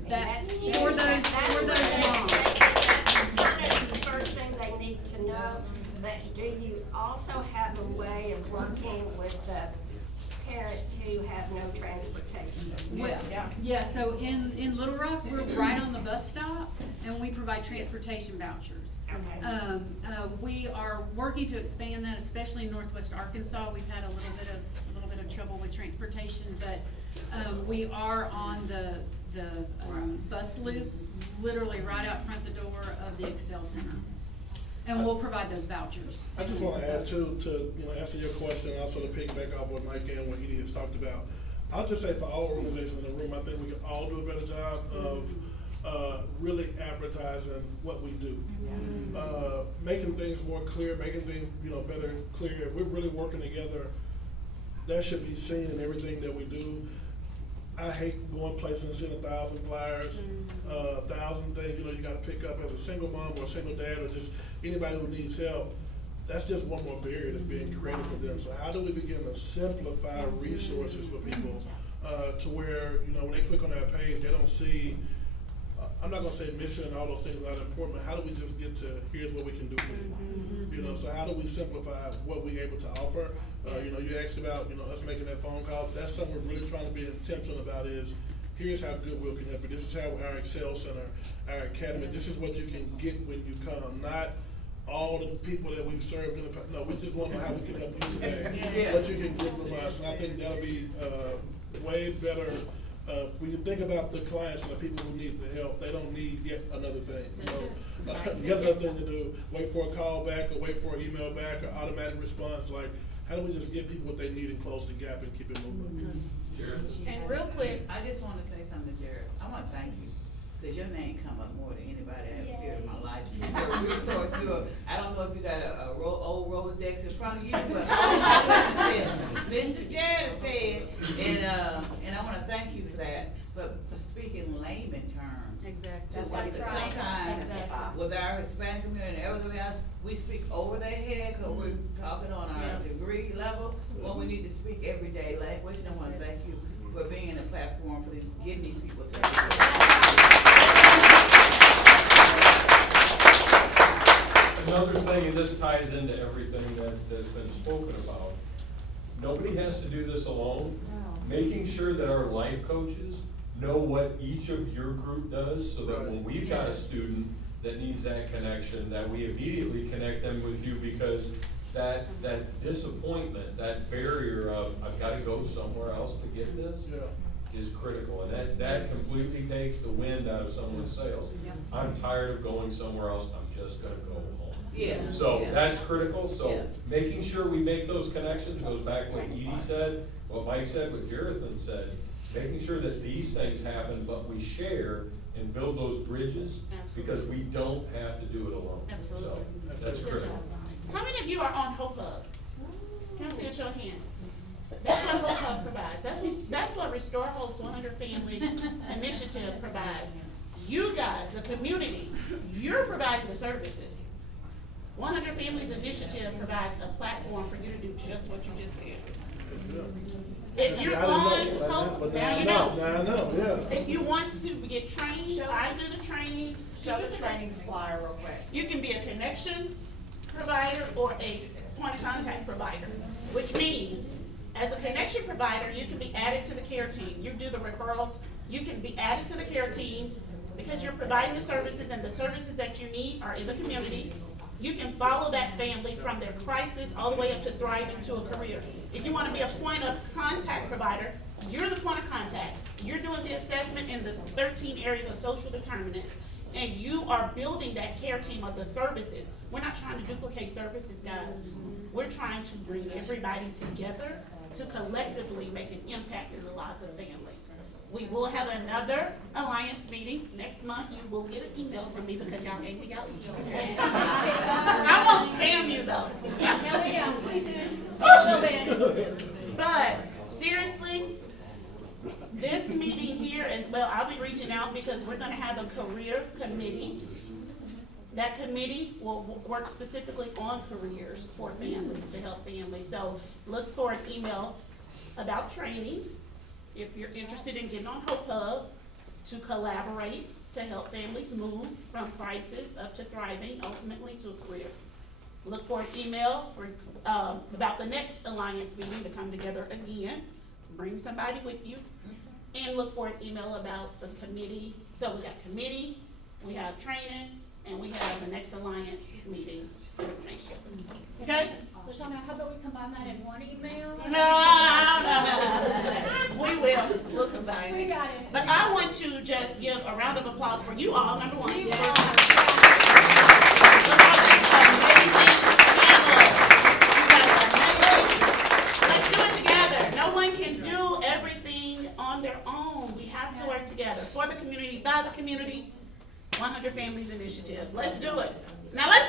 that's for those moms. That's the first thing they need to know, but do you also have a way of working with the parents who have no transportation? Well, yeah, so in Little Rock, we're right on the bus stop, and we provide transportation vouchers. Okay. We are working to expand that, especially in Northwest Arkansas. We've had a little bit of trouble with transportation, but we are on the bus loop, literally right out front the door of the Excel Center. And we'll provide those vouchers. I just want to add to answer your question, also to piggyback off what Mike and what Edie has talked about. I'll just say for all organizations in the room, I think we can all do a better job of really advertising what we do. Making things more clear, making things, better and clear. If we're really working together, that should be seen in everything that we do. I hate going places and seeing 1,000 flyers, 1,000 things, you gotta pick up as a single mom or a single dad or just anybody who needs help. That's just one more barrier that's being created for them. So how do we begin to simplify resources for people to where, when they click on that page, they don't see, I'm not gonna say mission and all those things are not important, but how do we just get to, here's what we can do for you? So how do we simplify what we're able to offer? You asked about, us making that phone call. That's something we're really trying to be intentional about, is here's how Goodwill can help you. This is how our Excel Center, our academy, this is what you can get when you come. Not all the people that we've served in the past. No, we just want to know how we can help you today. What you can get from us. And I think that'll be way better. When you think about the clients and the people who need the help, they don't need yet another thing. So get another thing to do. Wait for a call back or wait for an email back or automatic response. Like, how do we just give people what they need and close the gap and keep it moving? And real quick, I just wanna say something to Jared. I wanna thank you, cause your name come up more than anybody I ever heard in my life. You're a resource, I don't know if you got a old Rolodex in front of you, but Mr. Jared said, and I wanna thank you for that, for speaking layman terms. Exactly. Because sometimes with our Hispanic community and everything else, we speak over their head because we're talking on our degree level, when we need to speak everyday language. And I want to thank you for being a platform for getting these people to. Another thing, and this ties into everything that's been spoken about, nobody has to do this alone. Making sure that our life coaches know what each of your group does, so that when we've got a student that needs that connection, that we immediately connect them with you, because that disappointment, that barrier of, I've gotta go somewhere else to get this, is critical, and that completely takes the wind out of someone's sails. I'm tired of going somewhere else, I'm just gonna go home. Yeah. So Yeah. that's critical, so Yeah. making sure we make those connections, goes back to what Edie said, what Mike said, what Jonathan said, making sure that these things happen, but we share and build those bridges, because we don't have to do it alone. Absolutely. So, that's critical. How many of you are on Hope Hub? Can I see a show of hands? That's what Hope Hub provides. That's what Restore Hope's 100 Families Initiative provides. You guys, the community, you're providing the services. 100 Families Initiative provides a platform for you to do just what you just said. If you're on Hope, now you know. Now I know, yeah. If you want to get trained, I do the trainings. Show the trainings flyer real quick. You can be a connection provider or a point of contact provider, which means as a connection provider, you can be added to the care team. You do the referrals, you can be added to the care team because you're providing the services, and the services that you need are in the community. You can follow that family from their crisis all the way up to thriving to a career. If you want to be a point of contact provider, you're the point of contact. You're doing the assessment in the 13 areas of social determinants, and you are building that care team of the services. We're not trying to duplicate services, guys. We're trying to bring everybody together to collectively make an impact in the lives of families. We will have another alliance meeting next month. You will get an email from me because y'all gave me y'all email. I won't spam you though. But seriously, this meeting here as well, I'll be reaching out because we're gonna have a career committee. That committee will work specifically on careers for families, to help families. So look for an email about training, if you're interested in getting on Hope Hub, to collaborate, to help families move from crisis up to thriving, ultimately to a career. Look for an email for, about the next alliance meeting to come together again. Bring somebody with you. And look for an email about the committee. So we got committee, we have training, and we have the next alliance meeting information. Okay? LaShawna, how about we combine that in one email? No. We will. We'll combine We it. got it. But I want to just give a round of applause for you all, number one. You For all. this amazing panel. You guys are amazing. Let's do it together. No one can do everything on their own. We have to work together for the community, by the community. 100 Families Initiative. Let's do it. Now let's